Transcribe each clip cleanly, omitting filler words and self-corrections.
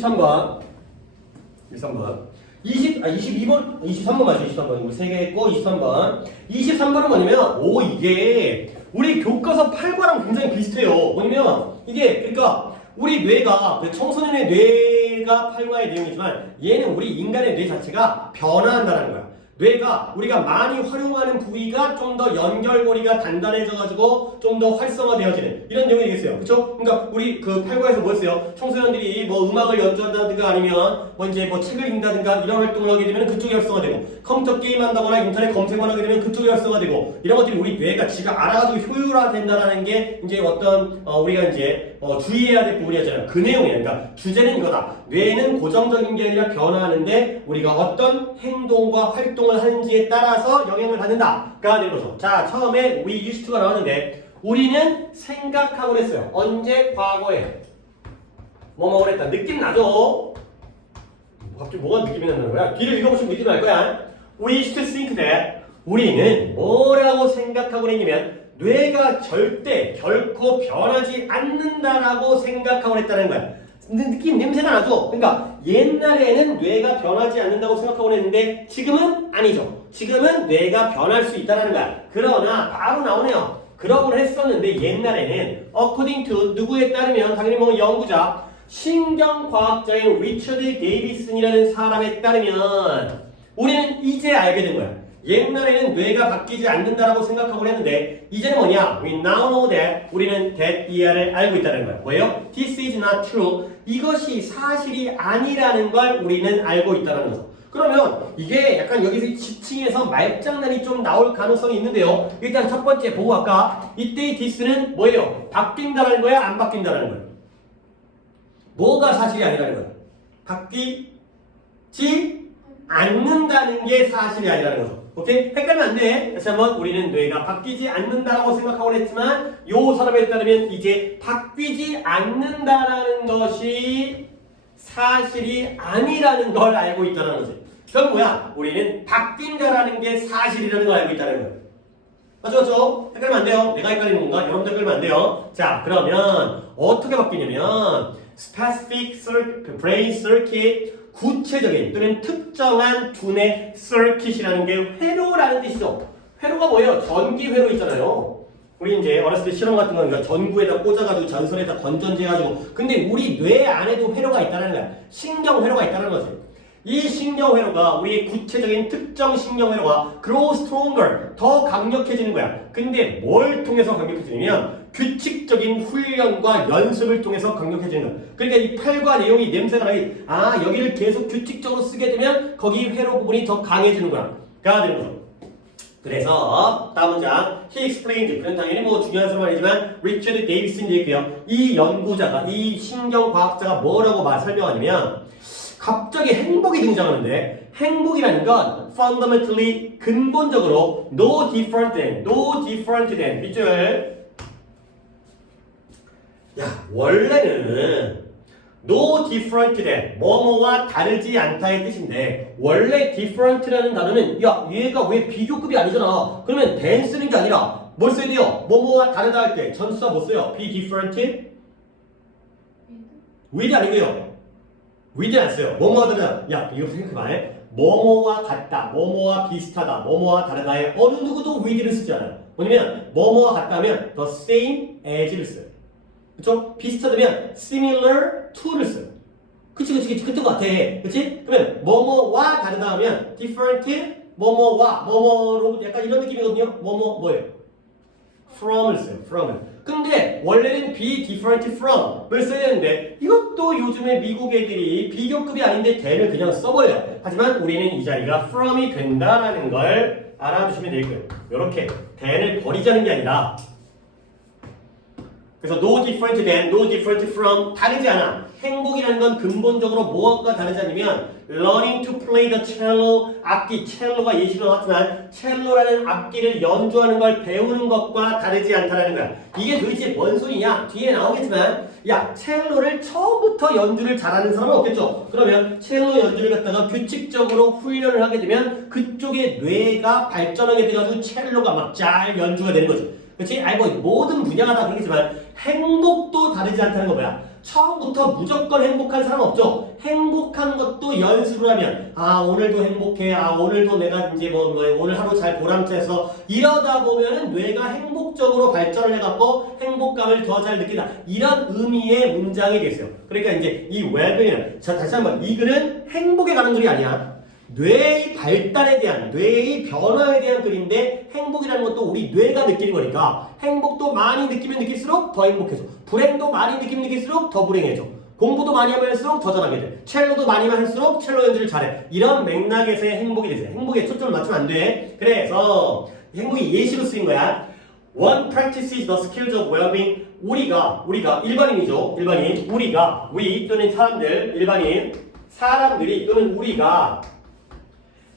23번 22번 23번 맞죠? 23번 우리 3개 했고 23번 23번은 뭐냐면 이게 우리 교과서 8과랑 굉장히 비슷해요. 뭐냐면 이게 그러니까 우리 뇌가 청소년의 뇌가 8과의 내용이지만 얘는 우리 인간의 뇌 자체가 변화한다는 거야. 뇌가 우리가 많이 활용하는 부위가 좀 더 연결고리가 단단해져가지고 좀 더 활성화되어지는 이런 내용이겠어요. 그쵸? 그러니까 우리 그 8과에서 뭐였어요? 청소년들이 뭐 음악을 연주한다든가 아니면 뭐 이제 뭐 책을 읽는다든가 이런 활동을 하게 되면 그쪽이 활성화되고 컴퓨터 게임한다거나 인터넷 검색만 하게 되면 그쪽이 활성화되고 이런 것들이 우리 뇌가 지가 알아가지고 효율화된다라는 게 이제 어떤 우리가 이제 주의해야 될 부분이었잖아요. 그 내용이에요. 그러니까 주제는 이거다. 뇌는 고정적인 게 아니라 변화하는데 우리가 어떤 행동과 활동을 하는지에 따라서 영향을 받는다가 되는 거죠. 자, 처음에 we used to가 나왔는데 우리는 생각하고 그랬어요. 언제? 과거에. 뭐뭐 그랬다. 느낌 나죠? 갑자기 뭐가 느낌이 난다는 거야? 뒤를 읽어보시면 느낌이 날 거야. We used to think that 우리는 뭐라고 생각하고 그랬냐면 뇌가 절대 결코 변하지 않는다라고 생각하고 그랬다는 거야. 느낌 냄새가 나죠? 그러니까 옛날에는 뇌가 변하지 않는다고 생각하고 했는데 지금은 아니죠. 지금은 뇌가 변할 수 있다는 거야. 그러나 바로 나오네요. 그러곤 했었는데 옛날에는 according to 누구에 따르면 당연히 뭐 연구자 신경과학자인 리처드 데이비슨이라는 사람에 따르면 우리는 이제 알게 된 거야. 옛날에는 뇌가 바뀌지 않는다라고 생각하고 했는데 이제는 뭐냐? We now know that 우리는 that 이하를 알고 있다는 거야. 뭐예요? This is not true. 이것이 사실이 아니라는 걸 우리는 알고 있다는 거죠. 그러면 이게 약간 여기서 지층에서 말장난이 좀 나올 가능성이 있는데요. 일단 첫 번째 보고 아까 이때의 this는 뭐예요? 바뀐다라는 거야? 안 바뀐다라는 거야? 뭐가 사실이 아니라는 거야? 바뀌지 않는다는 게 사실이 아니라는 거죠. 오케이? 헷갈리면 안 돼. 다시 한번 우리는 뇌가 바뀌지 않는다라고 생각하고 했지만 요 사람에 따르면 이제 바뀌지 않는다라는 것이 사실이 아니라는 걸 알고 있다는 거지. 그럼 뭐야? 우리는 바뀐다라는 게 사실이라는 걸 알고 있다는 거예요. 맞죠? 헷갈리면 안 돼요. 내가 헷갈리는 건가? 여러분도 헷갈리면 안 돼요. 자, 그러면 어떻게 바뀌냐면 specific brain circuit 구체적인 또는 특정한 두뇌 circuit이라는 게 회로라는 뜻이죠. 회로가 뭐예요? 전기 회로 있잖아요. 우리 이제 어렸을 때 실험 같은 거니까 전구에다 꽂아가지고 전선에다 건전지해가지고 근데 우리 뇌 안에도 회로가 있다는 거야. 신경 회로가 있다는 거지. 이 신경 회로가 우리의 구체적인 특정 신경 회로가 grow stronger 더 강력해지는 거야. 근데 뭘 통해서 강력해지냐면 규칙적인 훈련과 연습을 통해서 강력해지는 거야. 그러니까 이 팔과 내용이 냄새가 나게 여기를 계속 규칙적으로 쓰게 되면 거기 회로 부분이 더 강해지는 거야. 가 되는 거죠. 그래서 다음 문장 he explained 그건 당연히 뭐 중요한 설명이지만 리처드 데이비슨이 있고요. 이 연구자가 이 신경과학자가 뭐라고 설명하냐면 갑자기 행복이 등장하는데 행복이라는 건 fundamentally 근본적으로 no different than 밑줄 원래는 no different than 뭐뭐와 다르지 않다의 뜻인데 원래 different라는 단어는 얘가 왜 비교급이 아니잖아. 그러면 than 쓰는 게 아니라 뭘 써야 돼요? 뭐뭐와 다르다 할 때 전치사 뭐 써요? be different with 아니고요. with 안 써요. 뭐뭐와 다르다. 이거 생각해봐. 뭐뭐와 같다, 뭐뭐와 비슷하다, 뭐뭐와 다르다에 어느 누구도 with를 쓰지 않아요. 뭐냐면 뭐뭐와 같다면 the same as를 써요. 그쵸? 비슷하다면 similar to를 써요. 그치 그때 것 같아. 그치? 그러면 뭐뭐와 다르다 하면 different 뭐뭐와 뭐뭐로 약간 이런 느낌이거든요. 뭐예요? from을 써요. from을. 근데 원래는 be different from을 써야 되는데 이것도 요즘에 미국 애들이 비교급이 아닌데 then을 그냥 써버려요. 하지만 우리는 이 자리가 from이 된다라는 걸 알아두시면 될 거예요. 이렇게 then을 버리자는 게 아니라 그래서 no different than, no different from 다르지 않아. 행복이라는 건 근본적으로 무엇과 다르지 않으면 learning to play the cello 악기, 첼로가 예시로 나왔지만 첼로라는 악기를 연주하는 걸 배우는 것과 다르지 않다라는 거야. 이게 도대체 뭔 소리냐? 뒤에 나오겠지만 첼로를 처음부터 연주를 잘하는 사람은 없겠죠. 그러면 첼로 연주를 갖다가 규칙적으로 훈련을 하게 되면 그쪽의 뇌가 발전하게 돼가지고 첼로가 막 잘 연주가 되는 거지. 그렇지? 뭐 모든 분야가 다 그러겠지만 행복도 다르지 않다는 거 뭐야? 처음부터 무조건 행복한 사람 없죠. 행복한 것도 연습을 하면 오늘도 행복해. 오늘도 내가 이제 오늘 하루 잘 보람차서 이러다 보면은 뇌가 행복적으로 발전을 해갖고 행복감을 더 잘 느낀다. 이런 의미의 문장이 됐어요. 그러니까 이제 이 well-being은 자 다시 한번 이 글은 행복에 관한 글이 아니야. 뇌의 발달에 대한, 뇌의 변화에 대한 글인데 행복이라는 것도 우리 뇌가 느끼는 거니까 행복도 많이 느끼면 느낄수록 더 행복해져. 불행도 많이 느끼면 느낄수록 더 불행해져. 공부도 많이 하면 할수록 더 잘하게 돼. 첼로도 많이 하면 할수록 첼로 연주를 잘해. 이런 맥락에서의 행복이 되세요. 행복에 초점을 맞추면 안 돼. 그래서 행복이 예시로 쓰인 거야. One practices the skills of well-being. 우리가 일반인이죠. 일반인. we 또는 사람들이 또는 우리가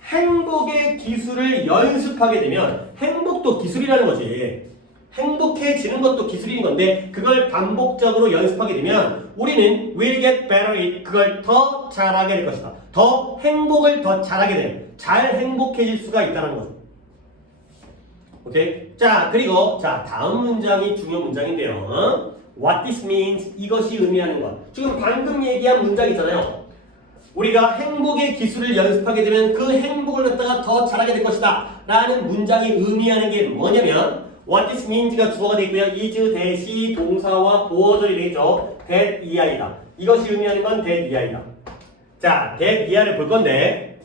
행복의 기술을 연습하게 되면 행복도 기술이라는 거지. 행복해지는 것도 기술인 건데 그걸 반복적으로 연습하게 되면 우리는 will get better at 그걸 더 잘하게 될 것이다. 더 행복을 더 잘하게 되는 잘 행복해질 수가 있다는 거죠. 오케이? 자 그리고 다음 문장이 중요한 문장인데요. What this means 이것이 의미하는 것. 지금 방금 얘기한 문장이잖아요. 우리가 행복의 기술을 연습하게 되면 그 행복을 갖다가 더 잘하게 될 것이다 라는 문장이 의미하는 게 뭐냐면 What this means가 주어가 되어 있고요. is, that이 동사와 보어절이 되겠죠. that 이하이다. 이것이 의미하는 건 that 이하이다. 자, that 이하를 볼 건데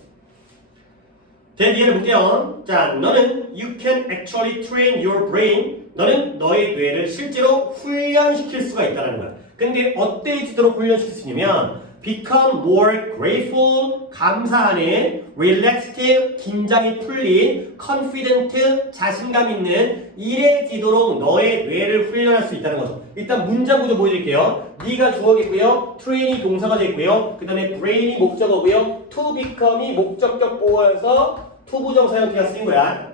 that 이하를 볼게요. 자, 너는 you can actually train your brain. 너는 너의 뇌를 실제로 훈련시킬 수가 있다는 거야. 근데 어때지도록 훈련시킬 수 있냐면 become more grateful, 감사하는, relaxed, 긴장이 풀린, confident, 자신감 있는, 이래지도록 너의 뇌를 훈련할 수 있다는 거죠. 일단 문장 구조 보여드릴게요. 네가 주어겠고요. train이 동사가 되고요. 그 다음에 brain이 목적어고요. to become이 목적격 보어여서 투부정사 형태가 쓰인 거야.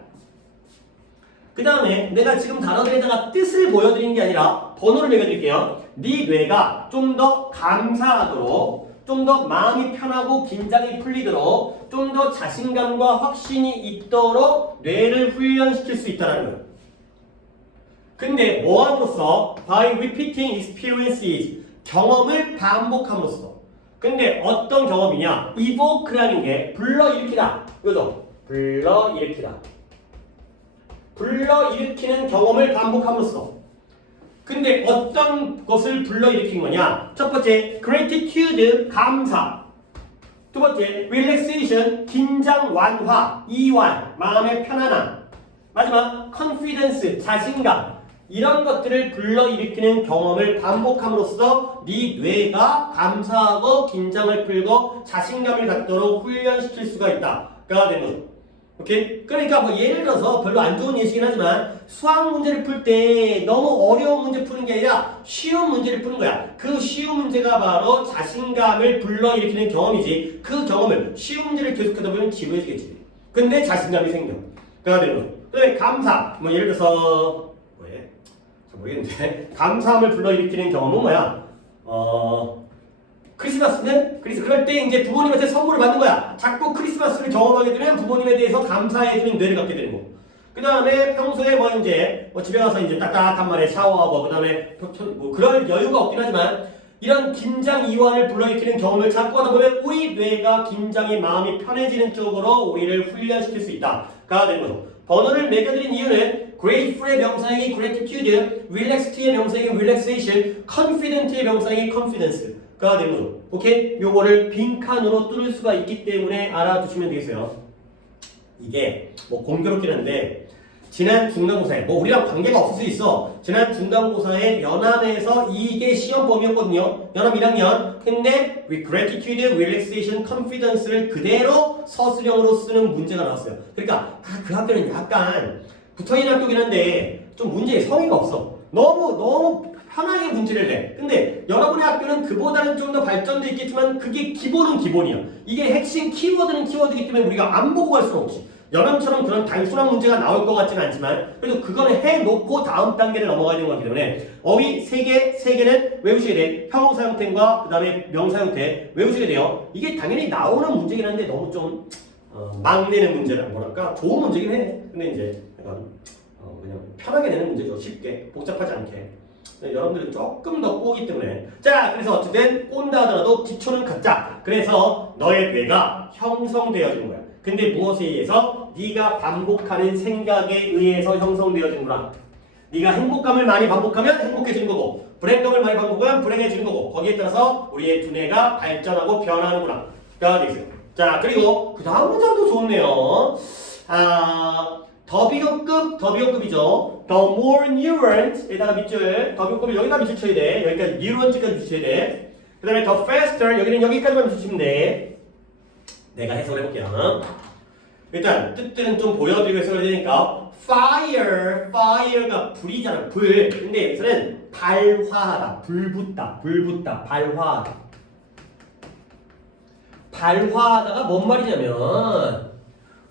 그 다음에 내가 지금 단어들에다가 뜻을 보여드리는 게 아니라 번호를 매겨드릴게요. 네 뇌가 좀 더 감사하도록, 좀 더 마음이 편하고 긴장이 풀리도록, 좀 더 자신감과 확신이 있도록 뇌를 훈련시킬 수 있다는 거예요. 근데 뭐함으로써? By repeating experiences, 경험을 반복함으로써. 근데 어떤 경험이냐? evoke라는 게 불러일으키다. 이거죠? 불러일으키다. 불러일으키는 경험을 반복함으로써. 근데 어떤 것을 불러일으킨 거냐? 첫 번째, gratitude, 감사. 두 번째, relaxation, 긴장 완화, 이완, 마음의 편안함. 마지막, confidence, 자신감. 이런 것들을 불러일으키는 경험을 반복함으로써 네 뇌가 감사하고 긴장을 풀고 자신감을 갖도록 훈련시킬 수가 있다가 되는 거죠. 오케이? 그러니까 뭐 예를 들어서 별로 안 좋은 예시긴 하지만 수학 문제를 풀 때 너무 어려운 문제 푸는 게 아니라 쉬운 문제를 푸는 거야. 그 쉬운 문제가 바로 자신감을 불러일으키는 경험이지. 그 경험을 쉬운 문제를 계속하다 보면 지루해지겠지. 근데 자신감이 생겨. 그가 되는 거죠. 그다음에 감사. 뭐 예를 들어서 뭐해? 잘 모르겠는데 감사함을 불러일으키는 경험은 뭐야? 크리스마스는 그럴 때 이제 부모님한테 선물을 받는 거야. 자꾸 크리스마스를 경험하게 되면 부모님에 대해서 감사해주는 뇌를 갖게 되는 거고. 그 다음에 평소에 집에 가서 이제 따뜻한 말에 샤워하고 그 다음에 그럴 여유가 없긴 하지만 이런 긴장 이완을 불러일으키는 경험을 자꾸 하다 보면 우리 뇌가 긴장이 마음이 편해지는 쪽으로 우리를 훈련시킬 수 있다가 되는 거죠. 번호를 매겨드린 이유는 grateful의 명사형이 gratitude, relaxed의 명사형이 relaxation, confident의 명사형이 confidence. 가 되는 거죠. 오케이? 요거를 빈칸으로 뚫을 수가 있기 때문에 알아두시면 되겠어요. 이게 공교롭긴 한데 지난 중간고사에 우리랑 관계가 없을 수 있어. 지난 중간고사에 연암에서 이게 시험범위였거든요. 연암 1학년. 근데 with gratitude, relaxation, confidence를 그대로 서술형으로 쓰는 문제가 나왔어요. 그러니까 그 학교는 약간 붙어있는 학교긴 한데 좀 문제에 성의가 없어. 너무 편하게 문제를 내. 근데 여러분의 학교는 그보다는 좀 더 발전돼 있겠지만 그게 기본은 기본이야. 이게 핵심 키워드는 키워드이기 때문에 우리가 안 보고 갈 수는 없지. 연암처럼 그런 단순한 문제가 나올 것 같지는 않지만 그래도 그거는 해놓고 다음 단계를 넘어가야 되는 거기 때문에 어휘 3개는 외우시게 돼. 형용사 형태과 그 다음에 명사 형태 외우시게 돼요. 이게 당연히 나오는 문제긴 한데 너무 좀 막 내는 문제라 뭐랄까 좋은 문제긴 해. 근데 이제 약간 그냥 편하게 내는 문제죠. 쉽게 복잡하지 않게. 네, 여러분들은 조금 더 꼬기 때문에. 자, 그래서 어쨌든 꼰다 하더라도 기초는 갖자. 그래서 너의 뇌가 형성되어지는 거야. 근데 무엇에 의해서? 네가 반복하는 생각에 의해서 형성되어지는구나. 네가 행복감을 많이 반복하면 행복해지는 거고, 불행감을 많이 반복하면 불행해지는 거고, 거기에 따라서 우리의 두뇌가 발전하고 변하는구나. 가 되겠어요. 자, 그리고 그 다음 문장도 좋네요. 더 비교급이죠. The more neurons에다가 밑줄, 더 비교급을 여기다 밑줄 쳐야 돼. 여기까지 neurons까지 밑줄 쳐야 돼. 그 다음에 the faster, 여기는 여기까지만 밑줄 치면 돼. 내가 해석을 해볼게요. 일단 뜻들은 좀 보여드리고 해석을 해야 되니까 fire가 불이잖아. 불. 근데 여기서는 발화하다. 불붙다. 발화하다. 발화하다가 뭔 말이냐면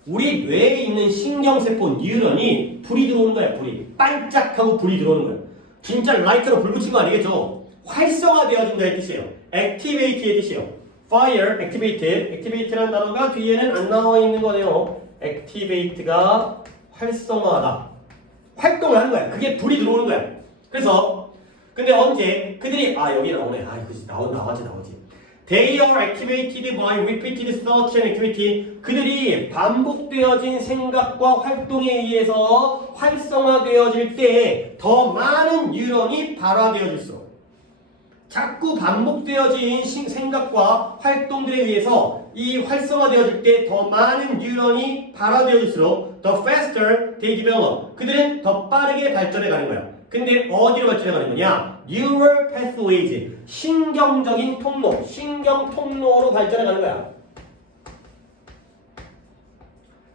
우리 뇌에 있는 신경세포 뉴런이 불이 들어오는 거야. 불이 반짝하고 불이 들어오는 거야. 진짜 라이트로 불 붙인 거 아니겠죠? 활성화되어진다의 뜻이에요. activate의 뜻이에요. fire, activate라는 단어가 뒤에는 안 나와 있는 거네요. activate가 활성화하다. 활동을 하는 거야. 그게 불이 들어오는 거야. 그래서 근데 언제 그들이 여기 나오네. 이거 나오지. They are activated by repeated thoughts and activity. 그들이 반복되어진 생각과 활동에 의해서 활성화되어질 때 더 많은 뉴런이 발화되어질수록 자꾸 반복되어진 생각과 활동들에 의해서 이 활성화되어질 때 더 많은 뉴런이 발화되어질수록 the faster they develop. 그들은 더 빠르게 발전해 가는 거야. 근데 어디로 발전해 가는 거냐? Neural pathways, 신경적인 통로, 신경 통로로 발전해 가는 거야.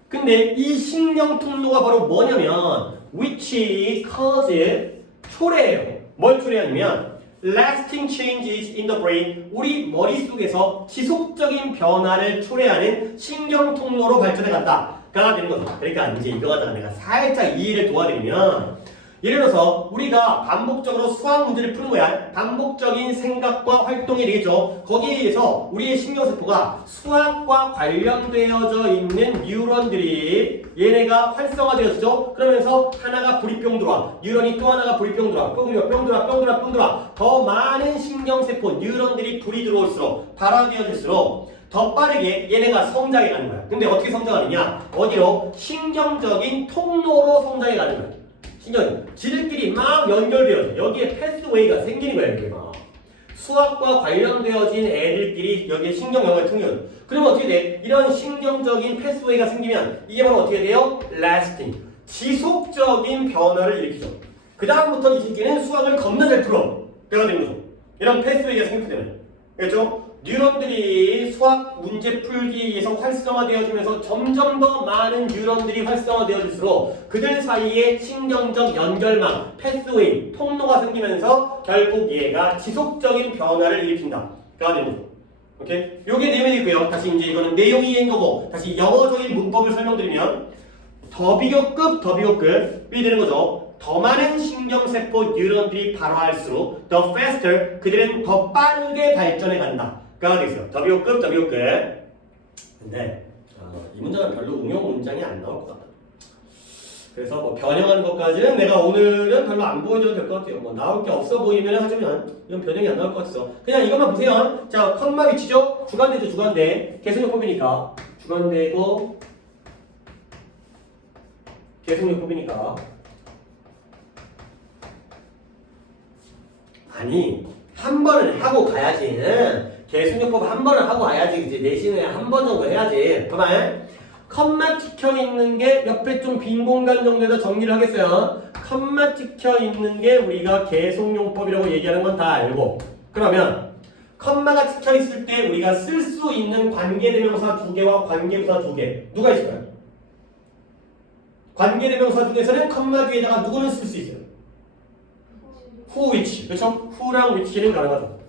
근데 이 신경 통로가 바로 뭐냐면 which cause 초래해요. 뭘 초래하냐면 lasting changes in the brain, 우리 머릿속에서 지속적인 변화를 초래하는 신경 통로로 발전해 간다가 되는 거죠. 그러니까 이제 이거 갖다가 내가 살짝 이해를 도와드리면 예를 들어서 우리가 반복적으로 수학 문제를 푸는 거야. 반복적인 생각과 활동이 되겠죠. 거기에 의해서 우리의 신경세포가 수학과 관련되어져 있는 뉴런들이 얘네가 활성화되어지죠. 그러면서 하나가 불이 뿅 들어와. 뉴런이 또 하나가 불이 뿅 들어와. 뿅 들어와. 더 많은 신경세포 뉴런들이 불이 들어올수록 발화되어질수록 더 빠르게 얘네가 성장해 가는 거야. 근데 어떻게 성장하느냐? 어디로? 신경적인 통로로 성장해 가는 거야. 지들끼리 막 연결되어져. 여기에 패스웨이가 생기는 거야. 이게 막 수학과 관련되어진 애들끼리 여기에 신경 연결 통역. 그러면 어떻게 돼? 이런 신경적인 패스웨이가 생기면 이게 바로 어떻게 돼요? lasting, 지속적인 변화를 일으키죠. 그 다음부터 이 새끼는 수학을 겁나 잘 풀어. 배가 되는 거죠. 이런 패스웨이가 생겼기 때문에. 그렇죠? 뉴런들이 수학 문제 풀기에 의해서 활성화되어지면서 점점 더 많은 뉴런들이 활성화되어질수록 그들 사이에 신경적 연결망, 패스웨이, 통로가 생기면서 결국 얘가 지속적인 변화를 일으킨다. 가 되는 거죠. 오케이? 요게 내용이 있고요. 다시 이제 이거는 내용이인 거고, 다시 영어적인 문법을 설명드리면 더 비교급이 되는 거죠. 더 많은 신경세포 뉴런들이 발화할수록 the faster, 그들은 더 빠르게 발전해 간다. 가 되겠어요. 더 비교급. 근데 이 문장은 별로 응용 문장이 안 나올 것 같다. 그래서 뭐 변형하는 것까지는 내가 오늘은 별로 안 보여줘도 될 것 같아요. 뭐 나올 게 없어 보이면 하지만 이건 변형이 안 나올 것 같아서 그냥 이것만 보세요. 자, 컴마 위치죠? 주관대죠, 주관대. 계속요법이니까 주관대고 계속요법이니까 아니 한 번은 하고 가야지. 계속요법 한 번은 하고 와야지. 이제 내신에 한 번 정도 해야지. 봐봐. 컴마 찍혀 있는 게 옆에 좀 빈 공간 정도에다 정리를 하겠어요. 컴마 찍혀 있는 게 우리가 계속용법이라고 얘기하는 건 다 알고. 그러면 컴마가 찍혀 있을 때 우리가 쓸 수 있는 관계대명사 2개와 관계부사 2개. 누가 있을까요? 관계대명사 중에서는 컴마 뒤에다가 누구는 쓸 수 있어요? who, which. 그렇죠? who랑 which는 가능하죠.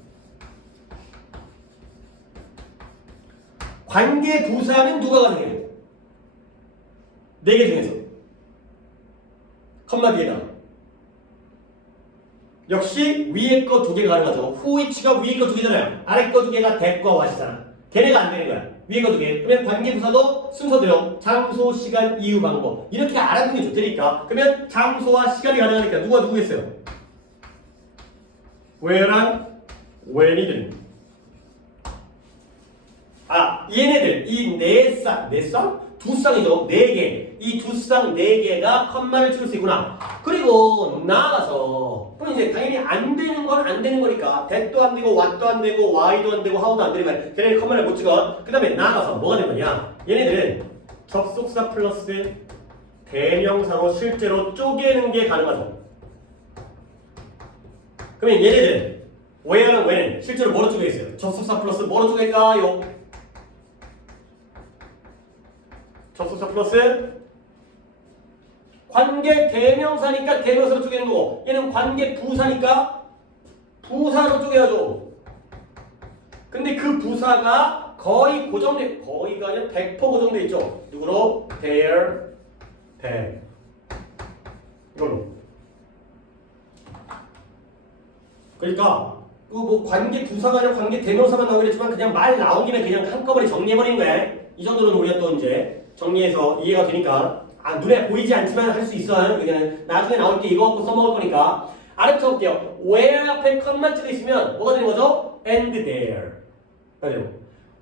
관계 부사는 누가 가능해요? 4개 중에서. 컴마 뒤에다가. 역시 위에 거 2개가 가능하죠. who, which가 위에 거 2개잖아요. 아래 거 2개가 that과 what이잖아. 걔네가 안 되는 거야. 위에 거 2개. 그러면 관계 부사도 순서대로 장소, 시간, 이유, 방법. 이렇게 알아두는 게 좋다니까. 그러면 장소와 시간이 가능하니까 누가 누구겠어요? where랑 when이든 얘네들 이 네 쌍? 두 쌍이죠. 네 개. 이 두 쌍 네 개가 컴마를 찍을 수 있구나. 그리고 나아가서 그럼 이제 당연히 안 되는 건 안 되는 거니까 that도 안 되고 what도 안 되고 why도 안 되고 how도 안 되니까 걔네는 컴마를 못 찍어. 그 다음에 나아가서 뭐가 되는 거냐? 얘네들은 접속사 플러스 대명사로 실제로 쪼개는 게 가능하죠. 그러면 얘네들은 where랑 when은 실제로 뭐로 쪼개 있어요? 접속사 플러스 뭐로 쪼갤까요? 접속사 플러스 관계 대명사니까 대명사로 쪼개는 거고 얘는 관계 부사니까 부사로 쪼개야죠. 근데 그 부사가 거의가 아니라 100% 고정돼 있죠. 누구로? their, them 이걸로. 그러니까 그 뭐 관계 부사가 아니라 관계 대명사만 나오겠지만 그냥 말 나온 김에 그냥 한꺼번에 정리해버리는 거야. 이 정도는 우리가 또 이제 정리해서 이해가 되니까 눈에 보이지 않지만 할 수 있어요. 그냥 나중에 나올 때 이거 갖고 써먹을 거니까 아래부터 볼게요. where 앞에 컴마 찍어 있으면 뭐가 되는 거죠? and there.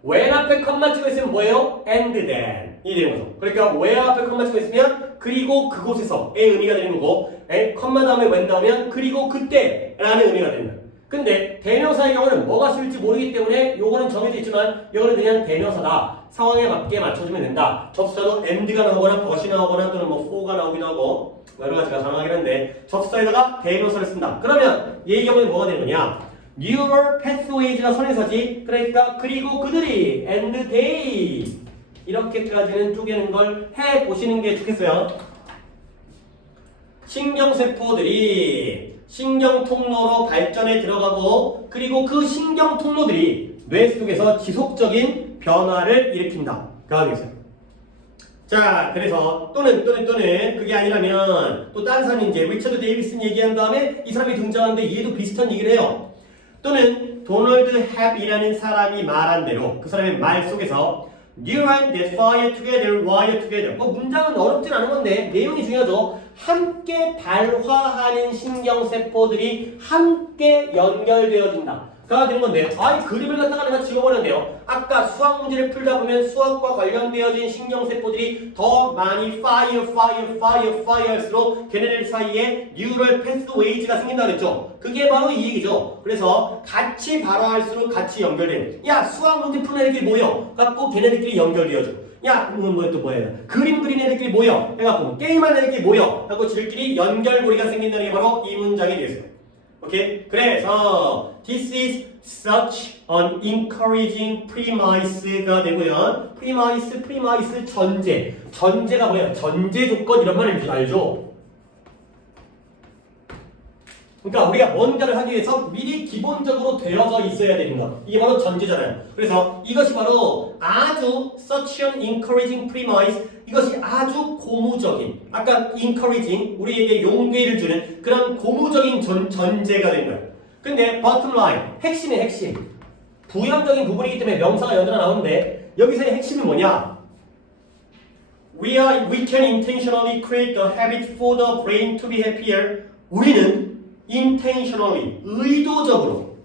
when 앞에 컴마 찍어 있으면 뭐예요? and then 이 되는 거죠. 그러니까 where 앞에 컴마 찍어 있으면 그리고 그곳에서의 의미가 되는 거고 컴마 다음에 when 나오면 그리고 그때 라는 의미가 되는 거예요. 근데 대명사의 경우는 뭐가 쓸지 모르기 때문에 요거는 정해져 있지만 요거는 그냥 대명사다. 상황에 맞게 맞춰주면 된다. 접수사도 and가 나오거나 but이 나오거나 또는 뭐 for가 나오기도 하고 여러 가지가 가능하긴 한데 접수사에다가 대명사를 쓴다. 그러면 얘의 경우는 뭐가 되는 거냐? neural pathways가 선행사지. 그러니까 그리고 그들이 and they 이렇게까지는 쪼개는 걸 해보시는 게 좋겠어요. 신경세포들이 신경통로로 발전에 들어가고 그리고 그 신경통로들이 뇌 속에서 지속적인 변화를 일으킨다. 가 되겠어요. 자, 그래서 또는 그게 아니라면 또 다른 사람이 이제 리처드 데이비슨 얘기한 다음에 이 사람이 등장하는데 얘도 비슷한 얘기를 해요. 또는 도널드 헵이라는 사람이 말한 대로 그 사람의 말 속에서 Neurons that fire together, wire together. 문장은 어렵진 않은 건데 내용이 중요하죠. 함께 발화하는 신경세포들이 함께 연결되어진다. 가 되는 건데 그림을 갖다가 내가 지워버렸네요. 아까 수학 문제를 풀다 보면 수학과 관련되어진 신경세포들이 더 많이 fire할수록 걔네들 사이에 neural pathways가 생긴다 그랬죠. 그게 바로 이 얘기죠. 그래서 같이 발화할수록 같이 연결된. 야, 수학 문제 푸는 애들끼리 모여 갖고 걔네들끼리 연결되어져. 야, 또 뭐야? 그림 그리는 애들끼리 모여 해갖고 게임하는 애들끼리 모여 갖고 지들끼리 연결고리가 생긴다는 게 바로 이 문장이 되겠어요. 오케이? 그래서 this is such an encouraging premise가 되고요. premise 전제가 뭐야? 전제 조건 이런 말인지 알죠? 그러니까 우리가 뭔가를 하기 위해서 미리 기본적으로 되어져 있어야 되는 거. 이게 바로 전제잖아요. 그래서 이것이 바로 아주 such an encouraging premise, 이것이 아주 고무적인, 아까 encouraging, 우리에게 용기를 주는 그런 고무적인 전제가 되는 거예요. 근데 bottom line, 핵심의 핵심. 부연적인 부분이기 때문에 명사가 연달아 나오는데 여기서의 핵심은 뭐냐? We can intentionally create the habit for the brain to be happier. 우리는 intentionally, 의도적으로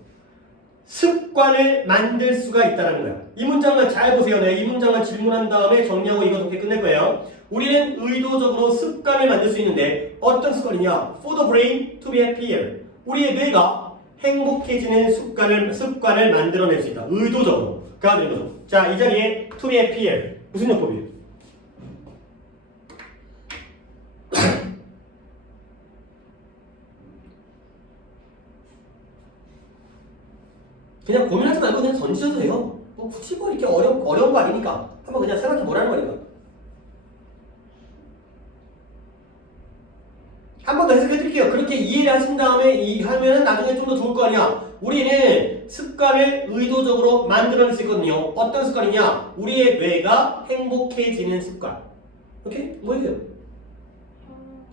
습관을 만들 수가 있다는 거야. 이 문장만 잘 보세요. 내가 이 문장만 질문한 다음에 정리하고 이거 독해 끝낼 거예요. 우리는 의도적으로 습관을 만들 수 있는데 어떤 습관이냐? For the brain to be happier. 우리의 뇌가 행복해지는 습관을 만들어낼 수 있다. 의도적으로. 가 되는 거죠. 자, 이 자리에 to be happier. 무슨 용법이에요? 그냥 고민하지 말고 그냥 던지셔도 돼요. 굳이 이렇게 어려운 거 아니니까. 한번 그냥 생각해 보라는 거니까. 한 번 더 해석해 드릴게요. 그렇게 이해를 하신 다음에 하면은 나중에 좀 더 좋을 거 아니야. 우리는 습관을 의도적으로 만들어낼 수 있거든요. 어떤 습관이냐? 우리의 뇌가 행복해지는 습관. 오케이? 뭐예요?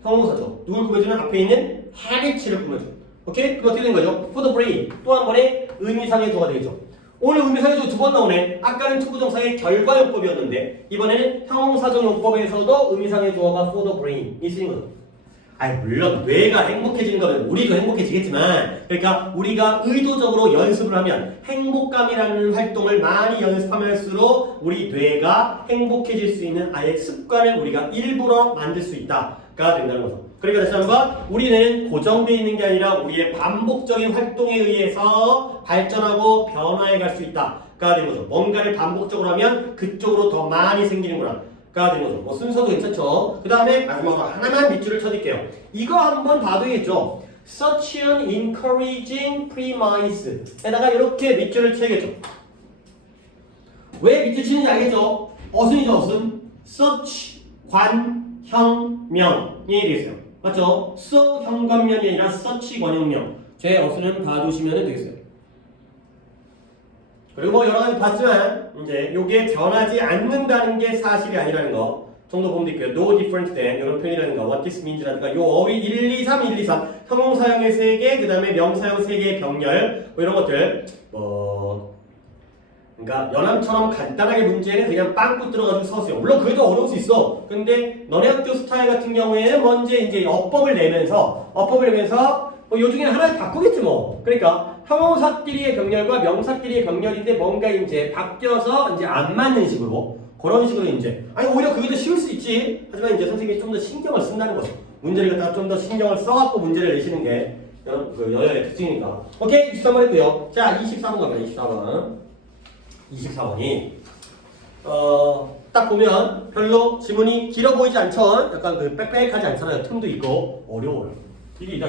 형용사죠. 누굴 꾸며주는 앞에 있는 habit를 꾸며줘. 오케이? 그럼 어떻게 된 거죠? For the brain. 또 한 번의 의미상의 조가 되겠죠. 오늘 의미상의 조 두 번 나오네. 아까는 투부정사의 결과용법이었는데 이번에는 형용사적 용법에서도 의미상의 조어가 for the brain 이 쓰인 거죠. 물론 뇌가 행복해지는 거면 우리도 행복해지겠지만, 그러니까 우리가 의도적으로 연습을 하면 행복감이라는 활동을 많이 연습하면서록 우리 뇌가 행복해질 수 있는 아예 습관을 우리가 일부러 만들 수 있다가 된다는 거죠. 그러니까 다시 한번 우리 뇌는 고정되어 있는 게 아니라 우리의 반복적인 활동에 의해서 발전하고 변화해 갈 수 있다가 되는 거죠. 뭔가를 반복적으로 하면 그쪽으로 더 많이 생기는구나 가 되는 거죠. 뭐 순서도 괜찮죠. 그 다음에 마지막으로 하나만 밑줄을 쳐줄게요. 이거 한번 봐도 되겠죠. Such an encouraging premise 에다가 이렇게 밑줄을 쳐야겠죠. 왜 밑줄 치는지 알겠죠? 어순이죠, 어순. Such 관, 형, 명이 되겠어요. 맞죠? So 현관면이 아니라 such 관형명. 제 어순은 봐두시면 되겠어요. 그리고 뭐 여러 가지 봤지만 이제 요게 변하지 않는다는 게 사실이 아니라는 거 정도 보면 될게요. No different than 이런 표현이라는 거 what this means라든가 요 어휘 1, 2, 3, 1, 2, 3 형용사형의 3개 그 다음에 명사형 3개의 병렬 뭐 이런 것들 그러니까 연암처럼 간단하게 문제는 그냥 빵꾸 들어가지고 서세요. 물론 그래도 어려울 수 있어. 근데 너네 학교 스타일 같은 경우에는 먼저 이제 어법을 내면서 뭐 요 중에 하나를 바꾸겠지 뭐. 그러니까 형용사끼리의 병렬과 명사끼리의 병렬인데 뭔가 이제 바뀌어서 이제 안 맞는 식으로 그런 식으로 이제 오히려 그게 더 쉬울 수 있지. 하지만 이제 선생님이 좀 더 신경을 쓴다는 거죠. 문제를 갖다가 좀 더 신경을 써갖고 문제를 내시는 게 여러의 특징이니까. 오케이 23번 했고요. 자 24번 갑니다. 24번이 딱 보면 별로 지문이 길어 보이지 않죠? 약간 그 빽빽하지 않잖아요. 틈도 있고 어려워요. 이게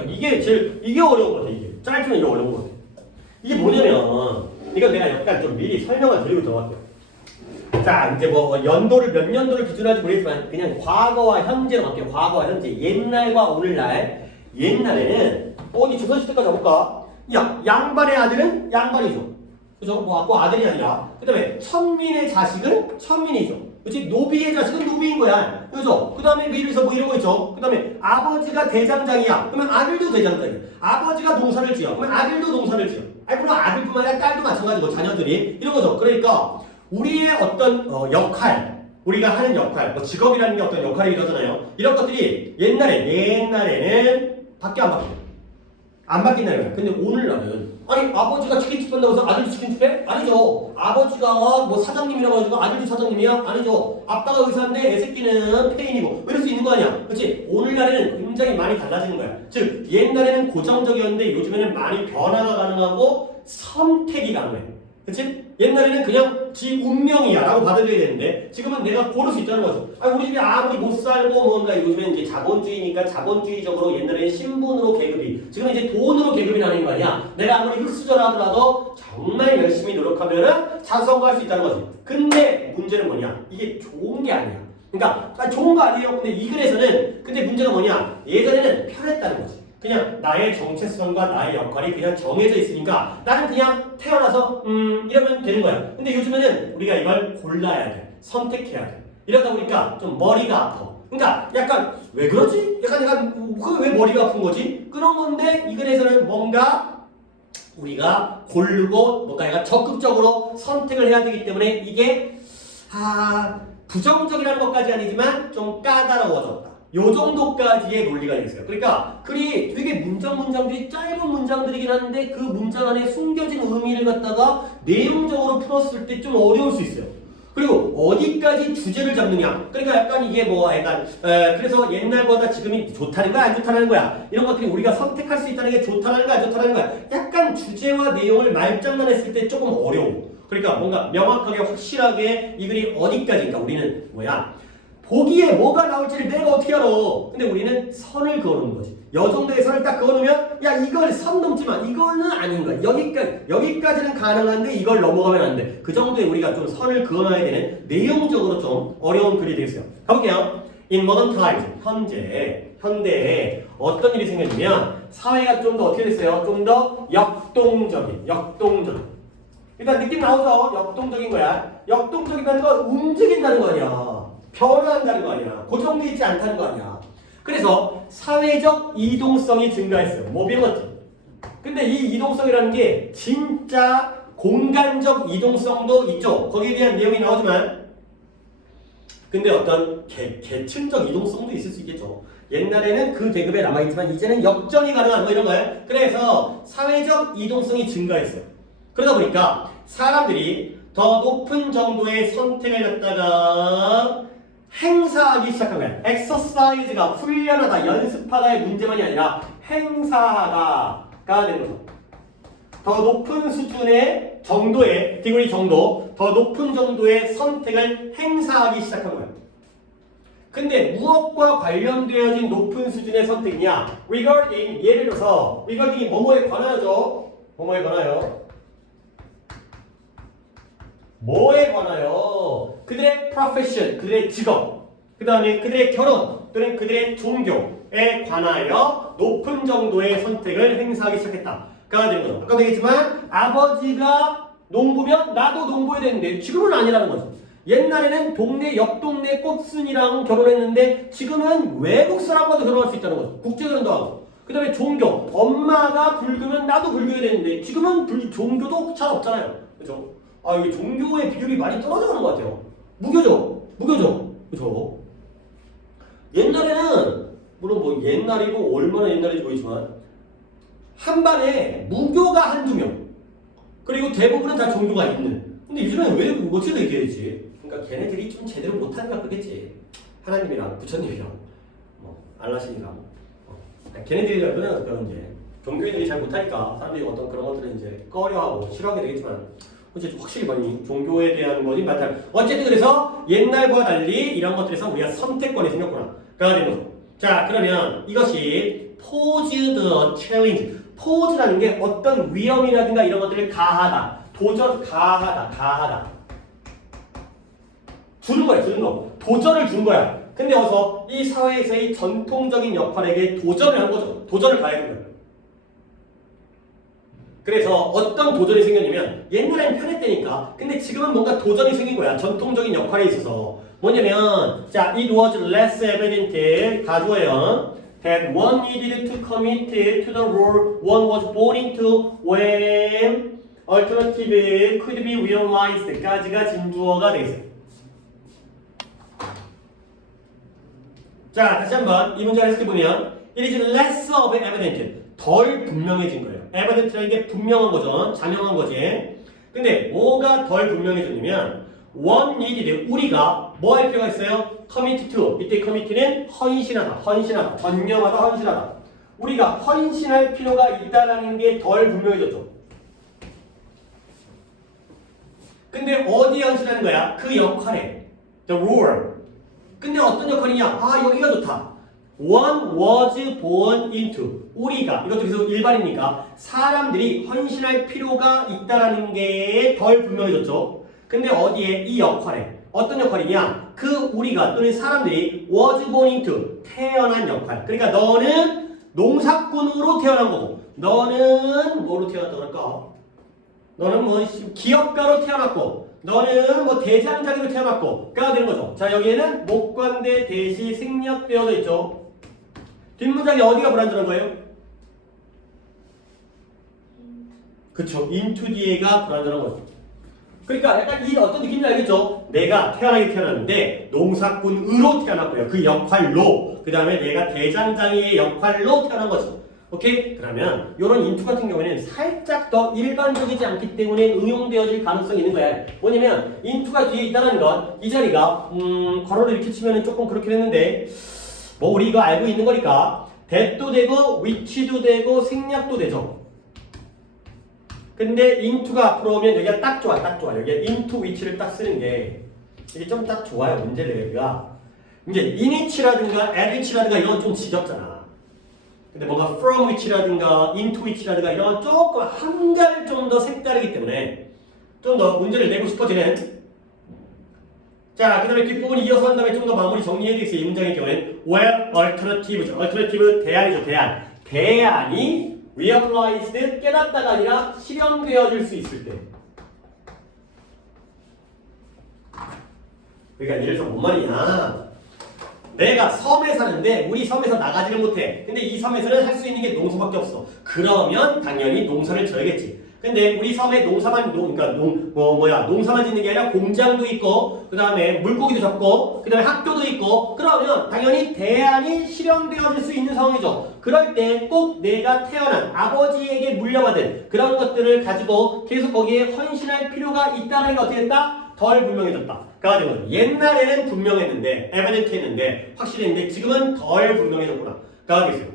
어려운 것 같아. 이게 짧지만 이게 어려운 것 같아. 이게 뭐냐면 이거 내가 약간 좀 미리 설명을 드리고 들어갈게요. 자 이제 뭐 연도를 몇 년도를 기준하지 모르겠지만 그냥 과거와 현재로 갈게요. 과거와 현재 옛날과 오늘날. 옛날에는 어디 조선시대까지 가볼까? 야 양반의 아들은 양반이죠. 그죠? 뭐 아까 아들이 아니라 그 다음에 천민의 자식은 천민이죠. 그치? 노비의 자식은 노비인 거야. 그죠? 그 다음에 미리서 뭐 이런 거 있죠? 그 다음에 아버지가 대장장이야. 그러면 아들도 대장장이야. 아버지가 농사를 지어. 그러면 아들도 농사를 지어. 물론 아들뿐만 아니라 딸도 마찬가지고 자녀들이 이런 거죠. 그러니까 우리의 어떤 역할, 우리가 하는 역할, 뭐 직업이라는 게 어떤 역할이 이러잖아요. 이런 것들이 옛날에는 밖에 안 바뀐다는 거야. 근데 오늘날은 아버지가 치킨집 한다고 해서 아들도 치킨집 해? 아니죠. 아버지가 뭐 사장님이라고 해가지고 아들도 사장님이야? 아니죠. 아빠가 의사인데 애 새끼는 폐인이고 이럴 수 있는 거 아니야. 그렇지? 오늘날에는 굉장히 많이 달라지는 거야. 즉 옛날에는 고정적이었는데 요즘에는 많이 변화가 가능하고 선택이 가능해. 그치? 옛날에는 그냥 지 운명이야 라고 받아들여야 되는데 지금은 내가 고를 수 있다는 거죠. 우리 집에 아무리 못 살고 뭔가 요즘엔 이제 자본주의니까 자본주의적으로 옛날에는 신분으로 계급이 지금 이제 돈으로 계급이 나는 거 아니야. 내가 아무리 흙수저라 하더라도 정말 열심히 노력하면은 자수성가할 수 있다는 거지. 근데 문제는 뭐냐? 이게 좋은 게 아니야. 그러니까 좋은 거 아니에요. 근데 이 글에서는 근데 문제가 뭐냐? 예전에는 편했다는 거지. 그냥 나의 정체성과 나의 역할이 그냥 정해져 있으니까 나는 그냥 태어나서 이러면 되는 거야. 근데 요즘에는 우리가 이걸 골라야 돼. 선택해야 돼. 이러다 보니까 좀 머리가 아파. 그러니까 약간 왜 그러지? 약간 그게 왜 머리가 아픈 거지? 그런 건데 이 글에서는 뭔가 우리가 고르고 뭔가 약간 적극적으로 선택을 해야 되기 때문에 이게 부정적이라는 것까지 아니지만 좀 까다로워졌다. 요 정도까지의 논리가 있어요. 그러니까 글이 되게 문장들이 짧은 문장들이긴 한데 그 문장 안에 숨겨진 의미를 갖다가 내용적으로 풀었을 때 좀 어려울 수 있어요. 그리고 어디까지 주제를 잡느냐. 그러니까 약간 이게 그래서 옛날보다 지금이 좋다는 거야 안 좋다는 거야. 이런 것들이 우리가 선택할 수 있다는 게 좋다는 거야 안 좋다는 거야. 약간 주제와 내용을 말장난했을 때 조금 어려워. 그러니까 뭔가 명확하게 확실하게 이 글이 어디까지인가 우리는 보기에 뭐가 나올지를 내가 어떻게 알아. 근데 우리는 선을 그어놓는 거지. 요 정도의 선을 딱 그어놓으면 이걸 선 넘지 마. 이거는 아닌 거야. 여기까지는 가능한데 이걸 넘어가면 안 돼. 그 정도에 우리가 좀 선을 그어놔야 되는 내용적으로 좀 어려운 글이 되겠어요. 가볼게요. In modern times, 현대에 어떤 일이 생겼냐면 사회가 좀 더 어떻게 됐어요? 좀 더 역동적인. 일단 느낌 나오죠? 역동적인 거야. 역동적이라는 건 움직인다는 거 아니야. 변화한다는 거 아니야. 고정되어 있지 않다는 거 아니야. 그래서 사회적 이동성이 증가했어요. 모빌리티. 근데 이 이동성이라는 게 진짜 공간적 이동성도 있죠. 거기에 대한 내용이 나오지만 근데 어떤 계층적 이동성도 있을 수 있겠죠. 옛날에는 그 계급에 남아있지만 이제는 역전이 가능한 뭐 이런 거예요. 그래서 사회적 이동성이 증가했어요. 그러다 보니까 사람들이 더 높은 정도의 선택을 갖다가 행사하기 시작한 거야. 엑서사이즈가 훈련하다, 연습하다의 문제만이 아니라 행사하다가 되는 거죠. 더 높은 수준의 정도의 디그리 정도, 더 높은 정도의 선택을 행사하기 시작한 거예요. 근데 무엇과 관련되어진 높은 수준의 선택이냐? regarding, 예를 들어서 regarding이 뭐뭐에 관하여죠. 뭐뭐에 관하여. 뭐에 관하여? 그들의 profession, 그들의 직업, 그 다음에 그들의 결혼 또는 그들의 종교에 관하여 높은 정도의 선택을 행사하기 시작했다. 가 되는 거죠. 아까 얘기했지만 아버지가 농부면 나도 농부해야 되는데 지금은 아니라는 거죠. 옛날에는 동네 옆 동네 곱순이랑 결혼했는데 지금은 외국 사람과도 결혼할 수 있다는 거죠. 국제결혼도 하고. 그 다음에 종교. 엄마가 불교면 나도 불교해야 되는데 지금은 종교도 잘 없잖아요. 그죠? 아, 이게 종교의 비율이 많이 떨어져가는 것 같아요. 무교죠. 그죠? 옛날에는 물론 뭐 옛날이고 얼마나 옛날인지 모르지만 한 반에 무교가 한두 명. 그리고 대부분은 다 종교가 있는. 근데 요즘에는 왜 어떻게 되게 되지? 그러니까 걔네들이 좀 제대로 못하니까 그겠지. 하나님이랑 부처님이랑 알라신이랑 걔네들이라면 그런 이제 종교인들이 잘 못하니까 사람들이 어떤 그런 것들을 이제 꺼려하고 싫어하게 되겠지만 어쨌든 확실히 많이 종교에 대한 것이 많다. 어쨌든 그래서 옛날과 달리 이런 것들에서 우리가 선택권이 생겼구나. 가 되는 거죠. 자, 그러면 이것이 pose the challenge. 포즈라는 게 어떤 위험이라든가 이런 것들을 가하다. 가하다. 주는 거야, 주는 거. 도전을 준 거야. 근데 어서 이 사회에서의 전통적인 역할에게 도전을 한 거죠. 도전을 가야 되는 거예요. 그래서 어떤 도전이 생겼냐면 옛날엔 편했다니까. 근데 지금은 뭔가 도전이 생긴 거야. 전통적인 역할에 있어서. 뭐냐면 자, it was less evident 가주어요. that one needed to commit to the role one was born into when alternative could be realized 까지가 진주어가 되겠어요. 자, 다시 한번 이 문장을 해석해보면 it is less of evident 덜 분명해진 거예요. evident라는 게 분명한 거죠. 자명한 거지. 근데 뭐가 덜 분명해졌냐면 one needed 우리가 뭐 할 필요가 있어요? commit to 이때 commit는 헌신하다, 전념하다, 헌신하다. 우리가 헌신할 필요가 있다는 게 덜 분명해졌죠. 근데 어디에 헌신하는 거야? 그 역할에 the role. 근데 어떤 역할이냐? 아, 여기가 좋다. One was born into 우리가 이것도 계속 일반이니까 사람들이 헌신할 필요가 있다는 게 덜 분명해졌죠. 근데 어디에? 이 역할에. 어떤 역할이냐? 그 우리가 또는 사람들이 was born into 태어난 역할. 그러니까 너는 농사꾼으로 태어난 거고 너는 뭐로 태어났다고 할까? 너는 뭐 기업가로 태어났고 너는 뭐 대장장이로 태어났고 가 되는 거죠. 자, 여기에는 목관대 대시 생략되어져 있죠. 뒷문장이 어디가 불안전한 거예요? 그쵸. into 뒤에가 불안전한 거죠. 그러니까 약간 이 어떤 느낌인지 알겠죠? 내가 태어났는데 농사꾼으로 태어났고요. 그 역할로. 그 다음에 내가 대장장이의 역할로 태어난 거죠. 오케이? 그러면 이런 인투 같은 경우에는 살짝 더 일반적이지 않기 때문에 응용되어질 가능성이 있는 거야. 뭐냐면 인투가 뒤에 있다는 건 이 자리가 괄호를 이렇게 치면 조금 그렇긴 했는데 뭐 우리 이거 알고 있는 거니까 that도 되고 which도 되고 생략도 되죠. 근데 into가 앞으로 오면 여기가 딱 좋아. 여기가 into which를 딱 쓰는 게 이게 좀 딱 좋아요. 문제를 여기가 이제 in which라든가 at which라든가 이런 건 좀 지겹잖아. 근데 뭔가 from which라든가 into which라든가 이런 건 조금 한 갈 좀 더 색다르기 때문에 좀 더 문제를 내고 싶어지는. 자, 그 다음에 뒷부분 이어서 한 다음에 좀 더 마무리 정리해드리겠어요. 이 문장의 경우에는 where alternative죠. alternative 대안이죠. 대안이 realized 깨닫다가 아니라 실현되어질 수 있을 때. 그러니까 예를 들어 뭔 말이냐. 내가 섬에 사는데 우리 섬에서 나가지를 못해. 근데 이 섬에서는 할 수 있는 게 농사밖에 없어. 그러면 당연히 농사를 져야겠지. 근데 우리 섬에 농사만 농사만 짓는 게 아니라 공장도 있고 그 다음에 물고기도 잡고 그 다음에 학교도 있고 그러면 당연히 대안이 실현되어질 수 있는 상황이죠. 그럴 때 꼭 내가 태어난 아버지에게 물려받은 그런 것들을 가지고 계속 거기에 헌신할 필요가 있다는 게 어떻게 됐다? 덜 분명해졌다. 그래가지고 옛날에는 분명했는데 에비던트했는데 확실했는데 지금은 덜 분명해졌구나. 그래가지고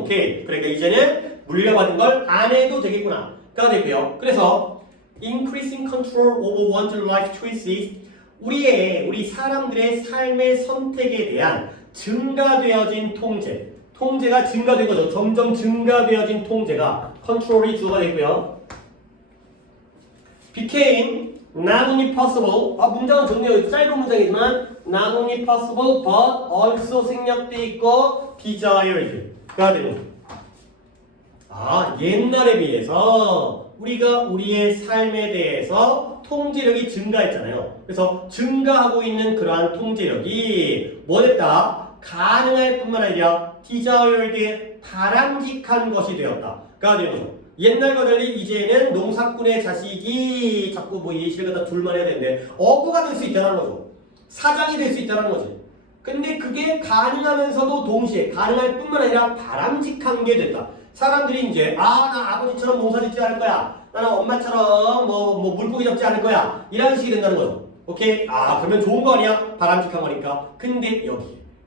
오케이. 그러니까 이제는 물려받은 걸 안 해도 되겠구나. 가 되고요. 그래서 increasing control over one's life choices 우리 사람들의 삶의 선택에 대한 증가되어진 통제가 증가된 거죠. 점점 증가되어진 통제가 컨트롤이 주어가 되고요. became not only possible 문장은 좋네요. 짧은 문장이지만 not only possible but also 생략돼 있고 desired가 되는 거죠. 옛날에 비해서 우리가 우리의 삶에 대해서 통제력이 증가했잖아요. 그래서 증가하고 있는 그러한 통제력이 뭐 됐다? 가능할 뿐만 아니라 desired 바람직한 것이 되었다가 되는 거죠. 옛날과 달리 이제는 농사꾼의 자식이 자꾸 뭐 예시를 갖다 둘만 해야 되는데 어부가 될 수 있다는 거죠. 사장이 될 수 있다는 거지. 근데 그게 가능하면서도 동시에 가능할 뿐만 아니라 바람직한 게 됐다. 사람들이 이제 나 아버지처럼 농사 짓지 않을 거야. 나는 엄마처럼 뭐 물고기 잡지 않을 거야. 이런 식이 된다는 거죠. 오케이? 그러면 좋은 거 아니야? 바람직한 거니까. 근데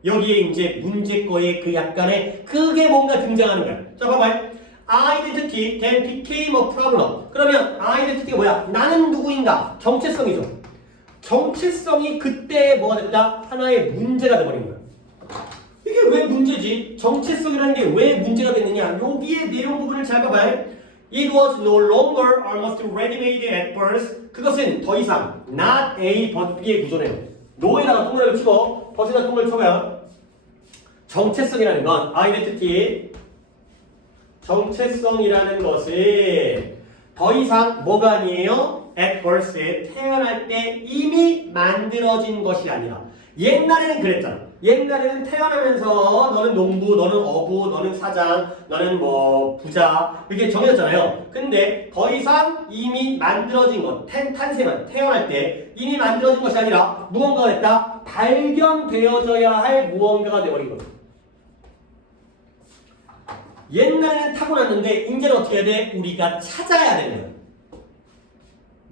여기에 이제 문제 거에 그 약간의 그게 뭔가 등장하는 거야. 자, 봐봐요. Identity then became a problem. 그러면 identity가 뭐야? 나는 누구인가? 정체성이죠. 정체성이 그때 뭐가 됐다? 하나의 문제가 돼버린 거야. 이게 왜 문제지? 정체성이라는 게 왜 문제가 됐느냐? 여기에 내용 부분을 잘 봐봐요. It was no longer almost ready-made at birth. 그것은 더 이상 not A but B의 구조네요. no에다가 동그라미를 치고 but에다 동그라미를 쳐봐요. 정체성이라는 건 identity 정체성이라는 것은 더 이상 뭐가 아니에요? at birth에 태어날 때 이미 만들어진 것이 아니라 옛날에는 그랬잖아. 옛날에는 태어나면서 너는 농부, 너는 어부, 너는 사장, 너는 뭐 부자 이렇게 정해졌잖아요. 근데 더 이상 이미 만들어진 것, 탄생한 태어날 때 이미 만들어진 것이 아니라 무언가가 됐다? 발견되어져야 할 무언가가 되어버린 거죠. 옛날에는 타고났는데 이제는 어떻게 해야 돼? 우리가 찾아야 되는 거야.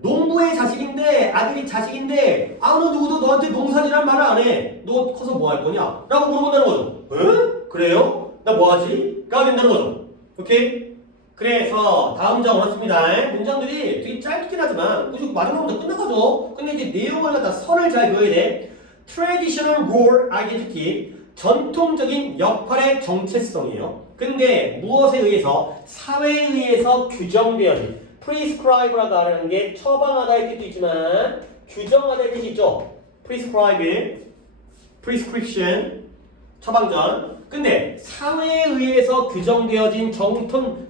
농부의 자식인데 아들이 자식인데 아무 누구도 너한테 농사지란 말을 안 해. 너 커서 뭐 할 거냐? 라고 물어본다는 거죠. 응? 그래요? 나 뭐 하지? 가 된다는 거죠. 오케이? 그래서 다음 문장 어렵습니다. 문장들이 되게 짧긴 하지만 마지막부터 끝나가죠. 근데 이제 내용을 갖다 선을 잘 그어야 돼. Traditional role identity 전통적인 역할의 정체성이에요. 근데 무엇에 의해서? 사회에 의해서 규정되어진 prescribe라고 하는 게 처방하다의 뜻도 있지만 규정하다의 뜻이 있죠. prescribe, prescription, 처방전. 근데 사회에 의해서 규정되어진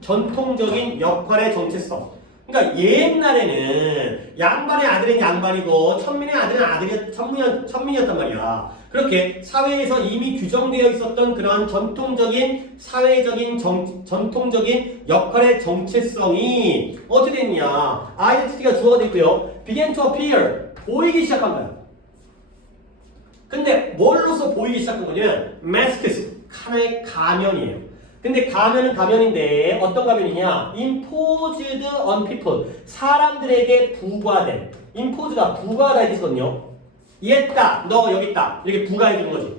전통적인 역할의 정체성. 그러니까 옛날에는 양반의 아들은 양반이고 천민의 아들은 천민이었단 말이야. 그렇게 사회에서 이미 규정되어 있었던 그러한 전통적인 사회적인 전통적인 역할의 정체성이 어떻게 됐냐? 아이덴티티가 주어가 됐고요. began to appear 보이기 시작한 거야. 근데 뭘로서 보이기 시작한 거냐면 masks 하나의 가면이에요. 근데 가면은 가면인데 어떤 가면이냐? imposed on people 사람들에게 부과된 imposed가 부과하다 뜻이거든요. 얘다 너 여기 있다 이렇게 부과해주는 거지.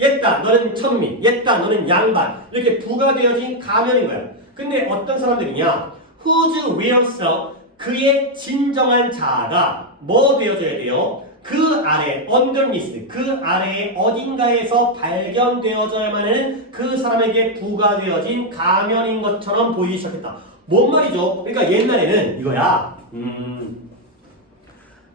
얘다 너는 천민, 얘다 너는 양반 이렇게 부과되어진 가면인 거야. 근데 어떤 사람들이냐? whose real self 그의 진정한 자아가 뭐 되어져야 돼요? 그 아래 underneath 그 아래에 어딘가에서 발견되어져야만 하는 그 사람에게 부과되어진 가면인 것처럼 보이기 시작했다. 뭔 말이죠? 그러니까 옛날에는 이거야.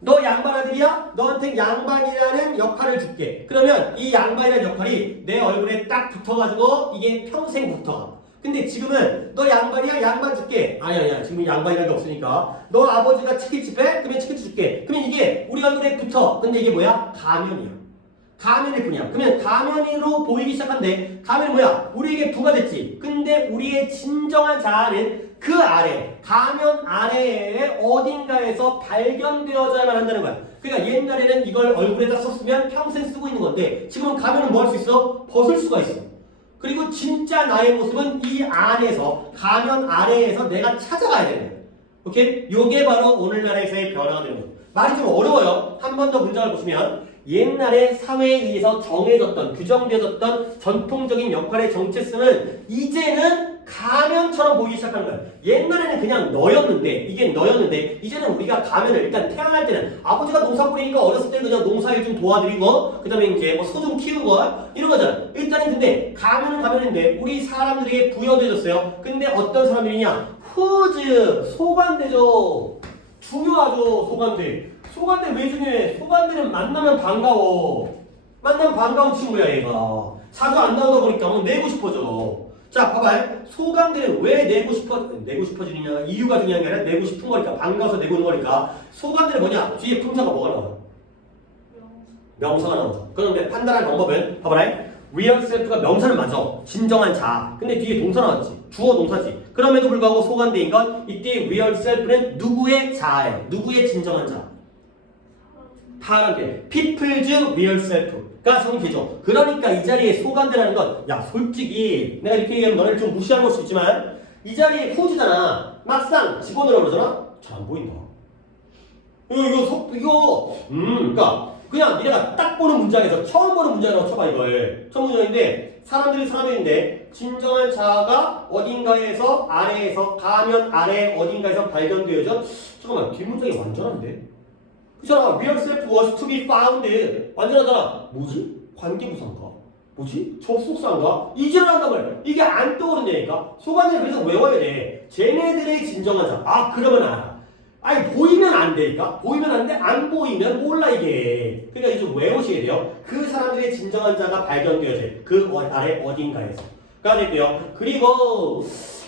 너 양반 아들이야? 너한테 양반이라는 역할을 줄게. 그러면 이 양반이라는 역할이 내 얼굴에 딱 붙어가지고 이게 평생 붙어. 근데 지금은 너 양반이야? 양반 줄게. 아니야. 지금 양반이라는 게 없으니까. 너 아버지가 치킨집 해? 그러면 치킨집 줄게. 그러면 이게 우리 얼굴에 붙어. 근데 이게 뭐야? 가면이야. 가면일 뿐이야. 그러면 가면으로 보이기 시작한데 가면이 뭐야? 우리에게 부과됐지. 근데 우리의 진정한 자아는 그 아래, 가면 아래에 어딘가에서 발견되어져야만 한다는 거야. 그러니까 옛날에는 이걸 얼굴에다 썼으면 평생 쓰고 있는 건데 지금은 가면은 뭐 할 수 있어? 벗을 수가 있어. 그리고 진짜 나의 모습은 이 안에서, 가면 아래에서 내가 찾아가야 되는 거야. 오케이? 요게 바로 오늘날에서의 변화가 되는 거야. 말이 좀 어려워요. 한 번 더 문장을 보시면 옛날에 사회에 의해서 정해졌던, 규정되어졌던 전통적인 역할의 정체성은 이제는 가면처럼 보이기 시작하는 거야. 옛날에는 그냥 너였는데, 이게 너였는데, 이제는 우리가 가면을 일단 태어날 때는 아버지가 농사 뿌리니까 어렸을 때 그냥 농사일 좀 도와드리고, 그 다음에 이제 뭐 소 좀 키우고, 이런 거잖아. 일단은 근데 가면은 가면인데, 우리 사람들에게 부여되어졌어요. 근데 어떤 사람들이냐? 후즈, 소관대죠. 중요하죠, 소관대. 소관대 왜 중요해? 소관대는 만나면 반가워. 만나면 반가운 친구야, 얘가. 자주 안 나오다 보니까 뭐 내고 싶어져. 자, 봐봐요. 소관대는 왜 내고 싶어지느냐? 이유가 중요한 게 아니라 내고 싶은 거니까. 반가워서 내고 있는 거니까. 소관대는 뭐냐? 뒤에 품사가 뭐가 나와? 명사가 나오죠. 그런데 판단할 방법은, 봐봐라. real self가 명사는 맞아. 진정한 자. 근데 뒤에 동사 나왔지. 주어 동사지. 그럼에도 불구하고 소관대인 건 이때 real self는 누구의 자예요. 누구의 진정한 자. 사람들. people's real self가 성기죠. 그러니까 이 자리에 소관대라는 건, 야, 솔직히 내가 이렇게 얘기하면 너네를 좀 무시하는 걸 수 있지만 이 자리에 후지잖아. 막상 집어넣으라고 그러잖아? 잘 안 보인다. 그러니까 그냥 니네가 딱 보는 문장에서 처음 보는 문장이라고 쳐봐, 이걸. 첫 문장인데 사람들인데 진정한 자아가 어딘가에서 아래에서, 가면 아래 어딘가에서 발견되어져. 잠깐만, 뒷문장이 완전한데? 그잖아. real self was to be found. 완전하잖아. 뭐지? 관계부사인가? 뭐지? 접속사인가? 이제는 한단 말이야. 이게 안 떠오른다니까. 소관을 그래서 외워야 돼. 쟤네들의 진정한 자. 아, 그러면 알아. 아니, 보이면 안 되니까. 보이면 안 돼. 안 보이면 몰라, 이게. 그러니까 이제 외우셔야 돼요. 그 사람들의 진정한 자가 발견되어질 그 아래 어딘가에서. 가 됐고요. 그리고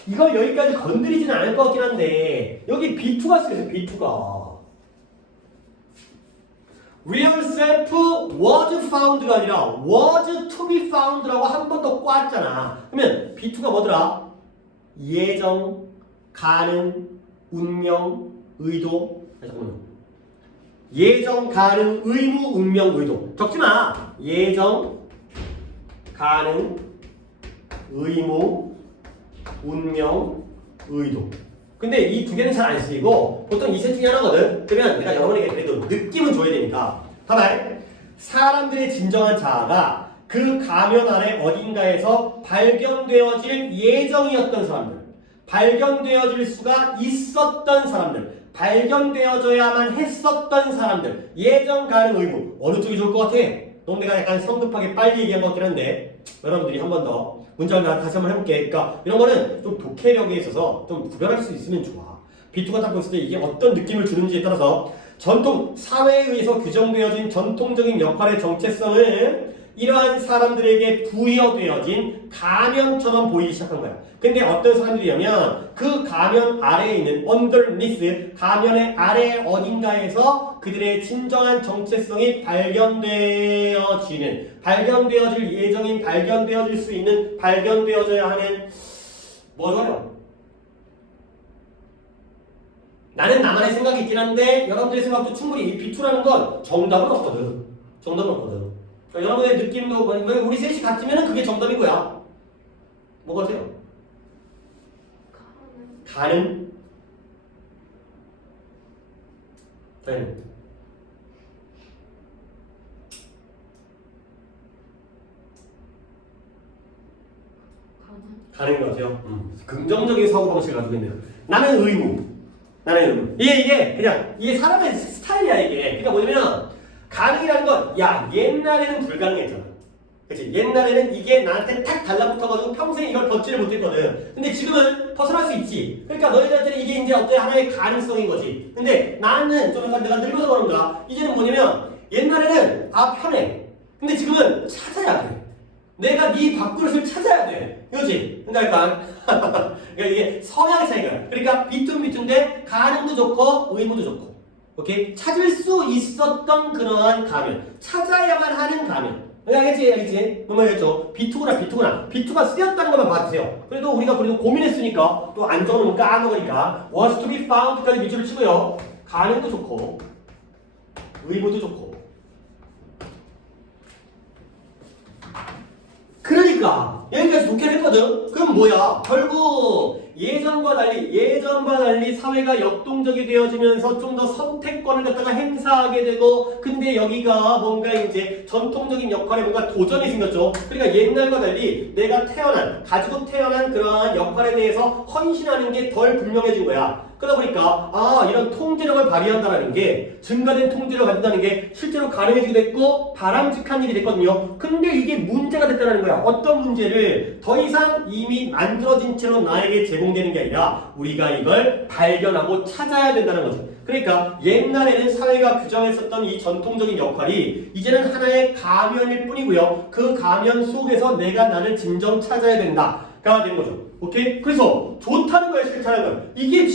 이걸 여기까지 건드리지는 않을 것 같긴 한데 여기 B2가 쓰여있어요. B2가. real self was found가 아니라 was to be found라고 한 번 더 꽈잖아. 그러면 B2가 뭐더라? 예정, 가능, 운명, 의도. 잠깐만요. 예정, 가능, 의무, 운명, 의도. 적지마. 예정, 가능, 의무, 운명, 의도. 근데 이 두 개는 잘 안 쓰이고 보통 이 셋 중에 하나거든. 그러면 내가 여러분에게 그래도 느낌은 줘야 되니까. 봐봐. 사람들의 진정한 자아가 그 가면 아래 어딘가에서 발견되어질 예정이었던 사람들, 발견되어질 수가 있었던 사람들, 발견되어져야만 했었던 사람들, 예정, 가능, 의무. 어느 쪽이 좋을 것 같아? 너무 내가 약간 성급하게 빨리 얘기한 것 같긴 한데 여러분들이 한 번 더 문장을 다시 한번 해볼게. 그러니까 이런 거는 좀 독해력에 있어서 좀 구별할 수 있으면 좋아. B2가 딱 봤을 때 이게 어떤 느낌을 주는지에 따라서 전통, 사회에 의해서 규정되어진 전통적인 역할의 정체성은 이러한 사람들에게 부여되어진 가면처럼 보이기 시작한 거야. 근데 어떤 사람들이냐면 그 가면 아래에 있는 underneath, 가면의 아래 어딘가에서 그들의 진정한 정체성이 발견되어질 예정인, 발견되어질 수 있는, 발견되어져야 하는 뭐죠? 나는 나만의 생각이 있긴 한데 여러분들의 생각도 충분히 이 B2라는 건 정답은 없거든. 정답은 없거든. 그러니까 여러분의 느낌도 우리 셋이 같으면 그게 정답인 거야. 뭐 같아요? 가능? 가능인 것 같아요. 긍정적인 사고방식을 가지고 있네요. 나는 의무. 이게 그냥 이게 사람의 스타일이야 이게. 그러니까 뭐냐면 가능이라는 건 야 옛날에는 불가능했잖아. 그치? 옛날에는 이게 나한테 탁 달라붙어가지고 평생 이걸 벗지를 못했거든. 근데 지금은 벗어날 수 있지. 그러니까 너희들한테는 이게 이제 어떤 하나의 가능성인 거지. 근데 나는 좀 약간 내가 늙어서 그런가. 이제는 뭐냐면 옛날에는 아 편해. 근데 지금은 찾아야 돼. 내가 네 밥그릇을 찾아야 돼. 이거지? 그러니까 그러니까 이게 성향의 차이가. 그러니까 B2인데 가능도 좋고 의무도 좋고. 오케이? 찾을 수 있었던 그러한 가면. 찾아야만 하는 가면. 알겠지? 뭔 말이겠죠? B2가 쓰였다는 것만 봐주세요. 그래도 우리가 고민했으니까 또 안 적어놓으면 까먹으니까 was to be found까지 밑줄을 치고요. 가능도 좋고 의무도 좋고. 그러니까 여기까지 독해를 했거든. 그럼 뭐야? 결국 예전과 달리 사회가 역동적이 되어지면서 좀 더 선택권을 갖다가 행사하게 되고, 근데 여기가 뭔가 이제 전통적인 역할에 뭔가 도전이 생겼죠. 그러니까 옛날과 달리 내가 가지고 태어난 그러한 역할에 대해서 헌신하는 게 덜 분명해진 거야. 그러다 보니까 이런 통제력을 발휘한다는 게, 증가된 통제력을 가진다는 게 실제로 가능해지게 됐고 바람직한 일이 됐거든요. 근데 이게 문제가 됐다는 거야. 어떤 문제를 더 이상 이미 만들어진 채로 나에게 제공되는 게 아니라 우리가 이걸 발견하고 찾아야 된다는 거죠. 그러니까 옛날에는 사회가 규정했었던 이 전통적인 역할이 이제는 하나의 가면일 뿐이고요. 그 가면 속에서 내가 나를 진정 찾아야 된다가 된 거죠. 오케이? 그래서 좋다는 거야, 싫다는 거야. 이게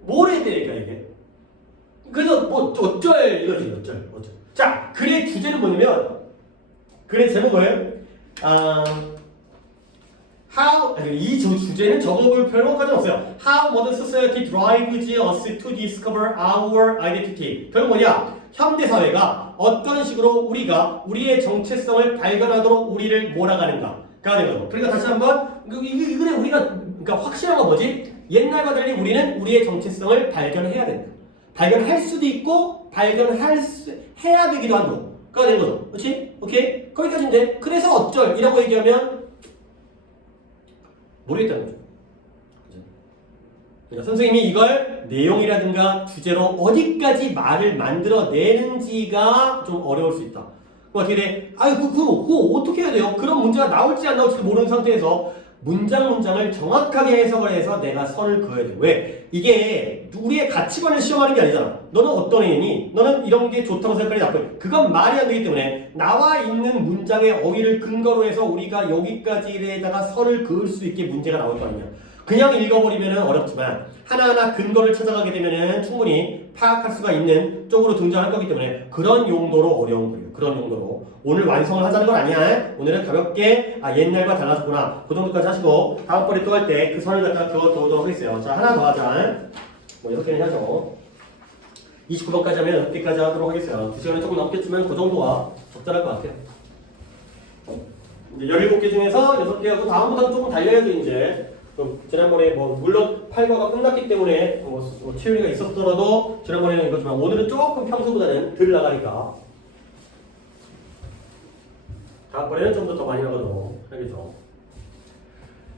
뭘 해야 되니까 이게. 그래서 뭐 어쩔 이거지, 어쩔. 자, 글의 주제는 뭐냐면, 글의 제목 뭐예요? 이 주제는 적어볼 필요까지는 없어요. How modern society drives us to discover our identity. 결국 뭐냐? 현대 사회가 어떤 식으로 우리가 우리의 정체성을 발견하도록 우리를 몰아가는가가 되는 거죠. 그러니까 다시 한번 이거에 우리가 그러니까 확실한 거 뭐지? 옛날과 달리 우리는 우리의 정체성을 발견해야 된다. 발견할 수도 있고 해야 되기도 한 거가 되는 거죠. 그렇지? 오케이? 거기까지인데 그래서 어쩔 이라고 얘기하면 모르겠다는 거죠. 그러니까 선생님이 이걸 내용이라든가 주제로 어디까지 말을 만들어내는지가 좀 어려울 수 있다. 어떻게 돼? 그거 어떻게 해야 돼요? 그런 문제가 나올지 안 나올지도 모르는 상태에서 문장을 정확하게 해석을 해서 내가 선을 그어야 돼. 왜? 이게 우리의 가치관을 시험하는 게 아니잖아. 너는 어떤 애니? 너는 이런 게 좋다고 생각하니 나쁘니? 그건 말이 안 되기 때문에 나와 있는 문장의 어휘를 근거로 해서 우리가 여기까지에다가 선을 그을 수 있게 문제가 나올 거 아니냐. 그냥 읽어버리면 어렵지만 하나하나 근거를 찾아가게 되면 충분히 파악할 수가 있는 쪽으로 등장할 거기 때문에 그런 용도로 어려운 거예요. 그런 용도로. 오늘 완성을 하자는 건 아니야. 오늘은 가볍게 옛날과 달라졌구나. 그 정도까지 하시고 다음번에 또 할 때 그 선을 갖다가 그어두도록 하겠어요. 자, 하나 더 하자. 뭐 이렇게는 하죠. 29번까지 하면 6개까지 하도록 하겠어요. 2시간은 조금 넘겠지만 그 정도가 적절할 것 같아요. 이제 17개 중에서 6개하고 다음부터는 조금 달려야죠, 이제. 지난번에 물론 8과가 끝났기 때문에 치유리가 있었더라도 지난번에는 이거지만 오늘은 조금 평소보다는 덜 나가니까 다음번에는 좀 더 많이 나가도록 하겠죠.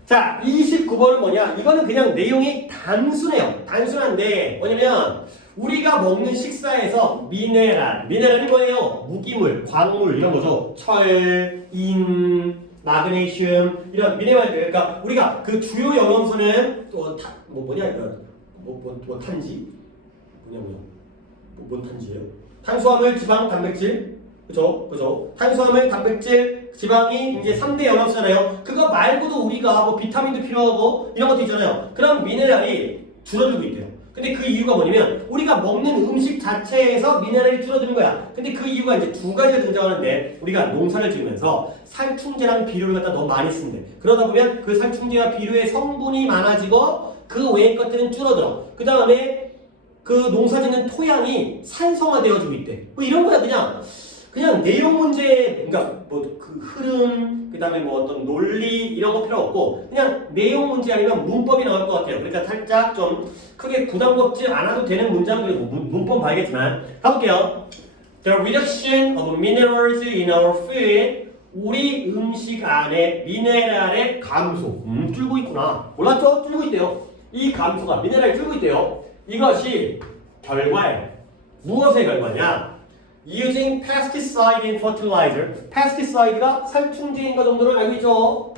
자, 29번은 뭐냐? 이거는 그냥 내용이 단순해요. 단순한데 뭐냐면 우리가 먹는 식사에서 미네랄이 뭐예요? 무기물, 광물 이런 거죠. 철, 인, 마그네슘 이런 미네랄들. 그러니까 우리가 그 주요 영양소는 탄지? 뭔 탄지예요? 탄수화물, 지방, 단백질. 그죠? 탄수화물, 단백질, 지방이 이제 3대 영양소잖아요. 그거 말고도 우리가 비타민도 필요하고 이런 것도 있잖아요. 그럼 미네랄이 줄어들고 있대요. 근데 그 이유가 뭐냐면 우리가 먹는 음식 자체에서 미네랄이 줄어드는 거야. 근데 그 이유가 이제 두 가지가 등장하는데 우리가 농사를 지으면서 살충제라는 비료를 갖다 너무 많이 쓴대. 그러다 보면 그 살충제와 비료의 성분이 많아지고 그 외의 것들은 줄어들어. 그 다음에 그 농사 짓는 토양이 산성화되어지고 있대. 이런 거야 그냥 내용 문제, 그러니까 그 흐름, 그 다음에 어떤 논리 이런 거 필요 없고 그냥 내용 문제 아니면 문법이 나올 것 같아요. 그러니까 살짝 좀 크게 부담 갖지 않아도 되는 문장들이고 문법 봐야겠지만 가볼게요. The reduction of minerals in our food. 우리 음식 안에 미네랄의 감소. 줄고 있구나. 몰랐죠? 줄고 있대요. 이 감소가 미네랄이 줄고 있대요. 이것이 결과예요. 무엇의 결과냐? Using pesticide in fertilizer. pesticide가 살충제인 것 정도를 알고 있죠?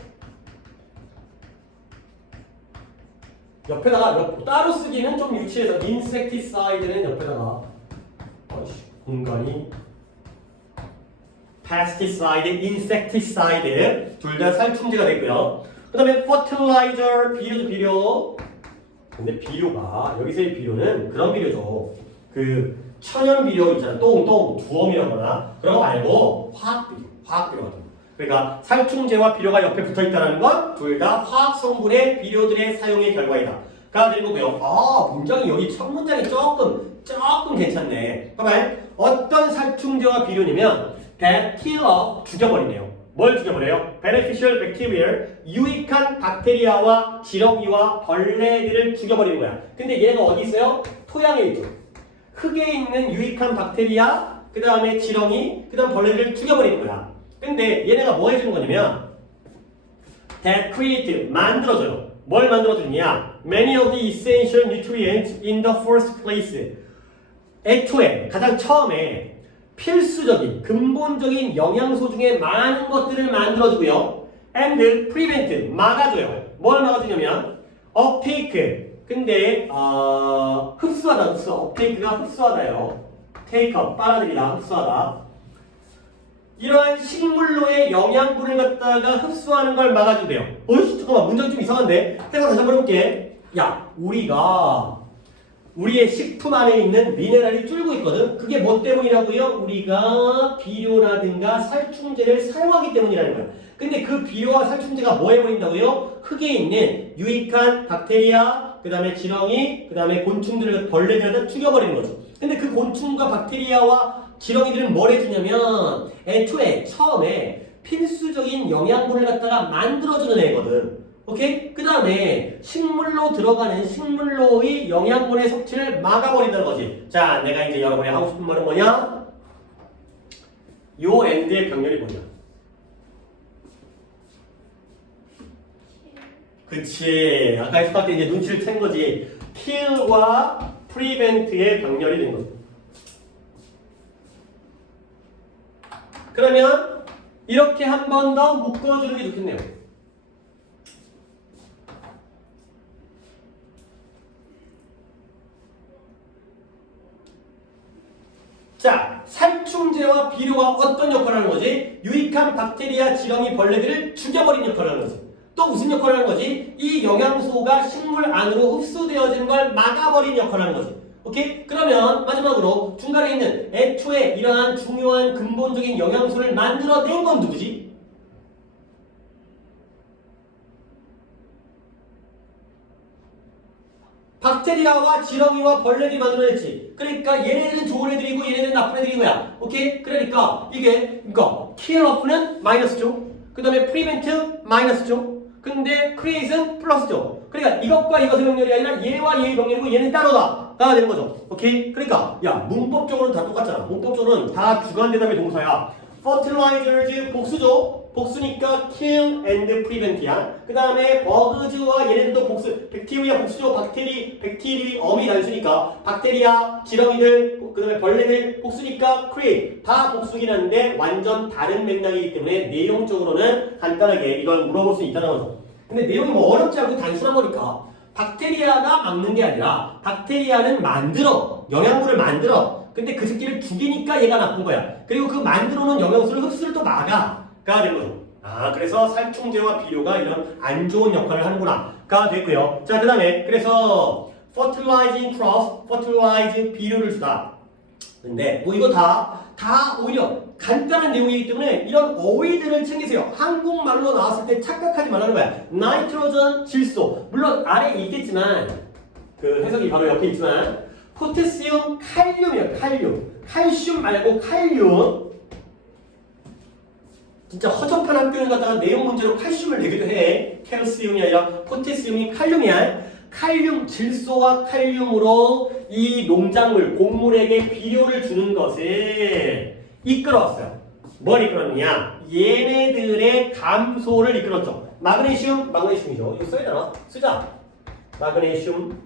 옆에다가 따로 쓰기는 좀 유치해서 insecticide는 옆에다가 공간이 pesticide, insecticide 둘 다 살충제가 되고요. 그 다음에 fertilizer 비료도 비료. 근데 비료가 여기서의 비료는 그런 비료죠. 천연 비료 있잖아. 똥, 두엄이라거나 그런 거 말고 화학 비료 같은 거. 그러니까 살충제와 비료가 옆에 붙어 있다는 건 둘 다 화학 성분의 비료들의 사용의 결과이다. 가 되는 거고요. 문장이 여기 첫 문장이 조금 괜찮네. 봐봐요. 어떤 살충제와 비료냐면 that kill off 죽여버리네요. 뭘 죽여버려요? beneficial bacteria 유익한 박테리아와 지렁이와 벌레들을 죽여버리는 거야. 근데 얘가 어디 있어요? 토양에 있죠. 흙에 있는 유익한 박테리아, 그 다음에 지렁이, 그 다음 벌레들을 죽여버리는 거야. 근데 얘네가 뭐 해주는 거냐면 that create 만들어줘요. 뭘 만들어주냐? Many of the essential nutrients in the first place. 애초에 가장 처음에 필수적인 근본적인 영양소 중에 많은 것들을 만들어주고요. And prevent 막아줘요. 뭘 막아주냐면 uptake. 근데 흡수하다. uptake가 흡수하다요. take up 빨아들이다. 흡수하다. 이러한 식물로의 영양분을 갖다가 흡수하는 걸 막아준대요. 잠깐만 문장이 좀 이상한데? 해서 다시 한번 해볼게. 우리의 식품 안에 있는 미네랄이 줄고 있거든. 그게 뭐 때문이라고요? 우리가 비료라든가 살충제를 사용하기 때문이라는 거야. 근데 그 비료와 살충제가 뭐 해버린다고요? 흙에 있는 유익한 박테리아, 그 다음에 지렁이, 그 다음에 곤충들을, 벌레들을 죽여버리는 거죠. 근데 그 곤충과 박테리아와 지렁이들은 뭘 해주냐면 애초에 처음에 필수적인 영양분을 갖다가 만들어주는 애거든. 오케이? 그 다음에 식물로 들어가는 식물로의 영양분의 섭취를 막아버린다는 거지. 자, 내가 이제 여러분이 하고 싶은 말은 뭐냐? 요 엔드의 병렬이 뭐냐? 그치. 아까 했을 때 이제 눈치를 챈 거지. kill과 prevent의 병렬이 된 거지. 그러면 이렇게 한 번 더 묶어주는 게 좋겠네요. 자, 살충제와 비료가 어떤 역할을 하는 거지? 유익한 박테리아, 지렁이, 벌레들을 죽여버리는 역할을 하는 거지. 또 무슨 역할을 하는 거지? 이 영양소가 식물 안으로 흡수되어지는 걸 막아버리는 역할을 하는 거지. 오케이? 그러면 마지막으로 중간에 있는 애초에 이러한 중요한 근본적인 영양소를 만들어낸 건 누구지? 박테리아와 지렁이와 벌레들이 만들어냈지. 그러니까 얘네들은 좋은 애들이고 얘네들은 나쁜 애들인 거야. 오케이? 그러니까 이게 kill off는 마이너스죠. 그 다음에 prevent 마이너스죠. 근데 create는 플러스죠. 그러니까 이것과 이것의 병렬이 아니라 얘와 얘의 병렬이고 얘는 따로다. 가 되는 거죠. 오케이? 그러니까 문법적으로는 다 똑같잖아. 문법적으로는 다 주관대답의 동사야. fertilizers 복수죠. 복수니까 kill and prevent야. 그 다음에 버그즈와 얘네들도 복수. 백테리아 복수죠. 백테리엄이 단수니까 박테리아, 지렁이들, 그 다음에 벌레들 복수니까 create. 다 복수긴 한데 완전 다른 맥락이기 때문에 내용적으로는 간단하게 이걸 물어볼 수 있다는 거죠. 근데 내용이 뭐 어렵지 않고 단순한 거니까 박테리아가 막는 게 아니라 박테리아는 만들어. 영양분을 만들어. 근데 그 새끼를 죽이니까 얘가 나쁜 거야. 그리고 그 만들어 놓은 영양소를 흡수를 또 막아. 가 되는 거죠. 그래서 살충제와 비료가 이런 안 좋은 역할을 하는구나. 가 됐고요. 자, 그 다음에 그래서 fertilizing crops, fertilize 비료를 주다. 근데 뭐 이거 다 오히려 간단한 내용이기 때문에 이런 어휘들을 챙기세요. 한국말로 나왔을 때 착각하지 말라는 거야. 나이트로전, 질소. 물론 아래에 있겠지만 그 해석이 바로 옆에 있지만 포테시움, 칼륨이에요. 칼슘 말고 칼륨. 진짜 허접한 학교를 갖다가 내용 문제로 칼슘을 내기도 해. 캘시움이 아니라 포테시움이 칼륨이야. 칼륨, 질소와 칼륨으로 이 농작물, 곡물에게 비료를 주는 것을 이끌어왔어요. 뭘 이끌었느냐? 얘네들의 감소를 이끌었죠. 마그네슘이죠. 이거 써야 되나? 쓰자. 마그네슘,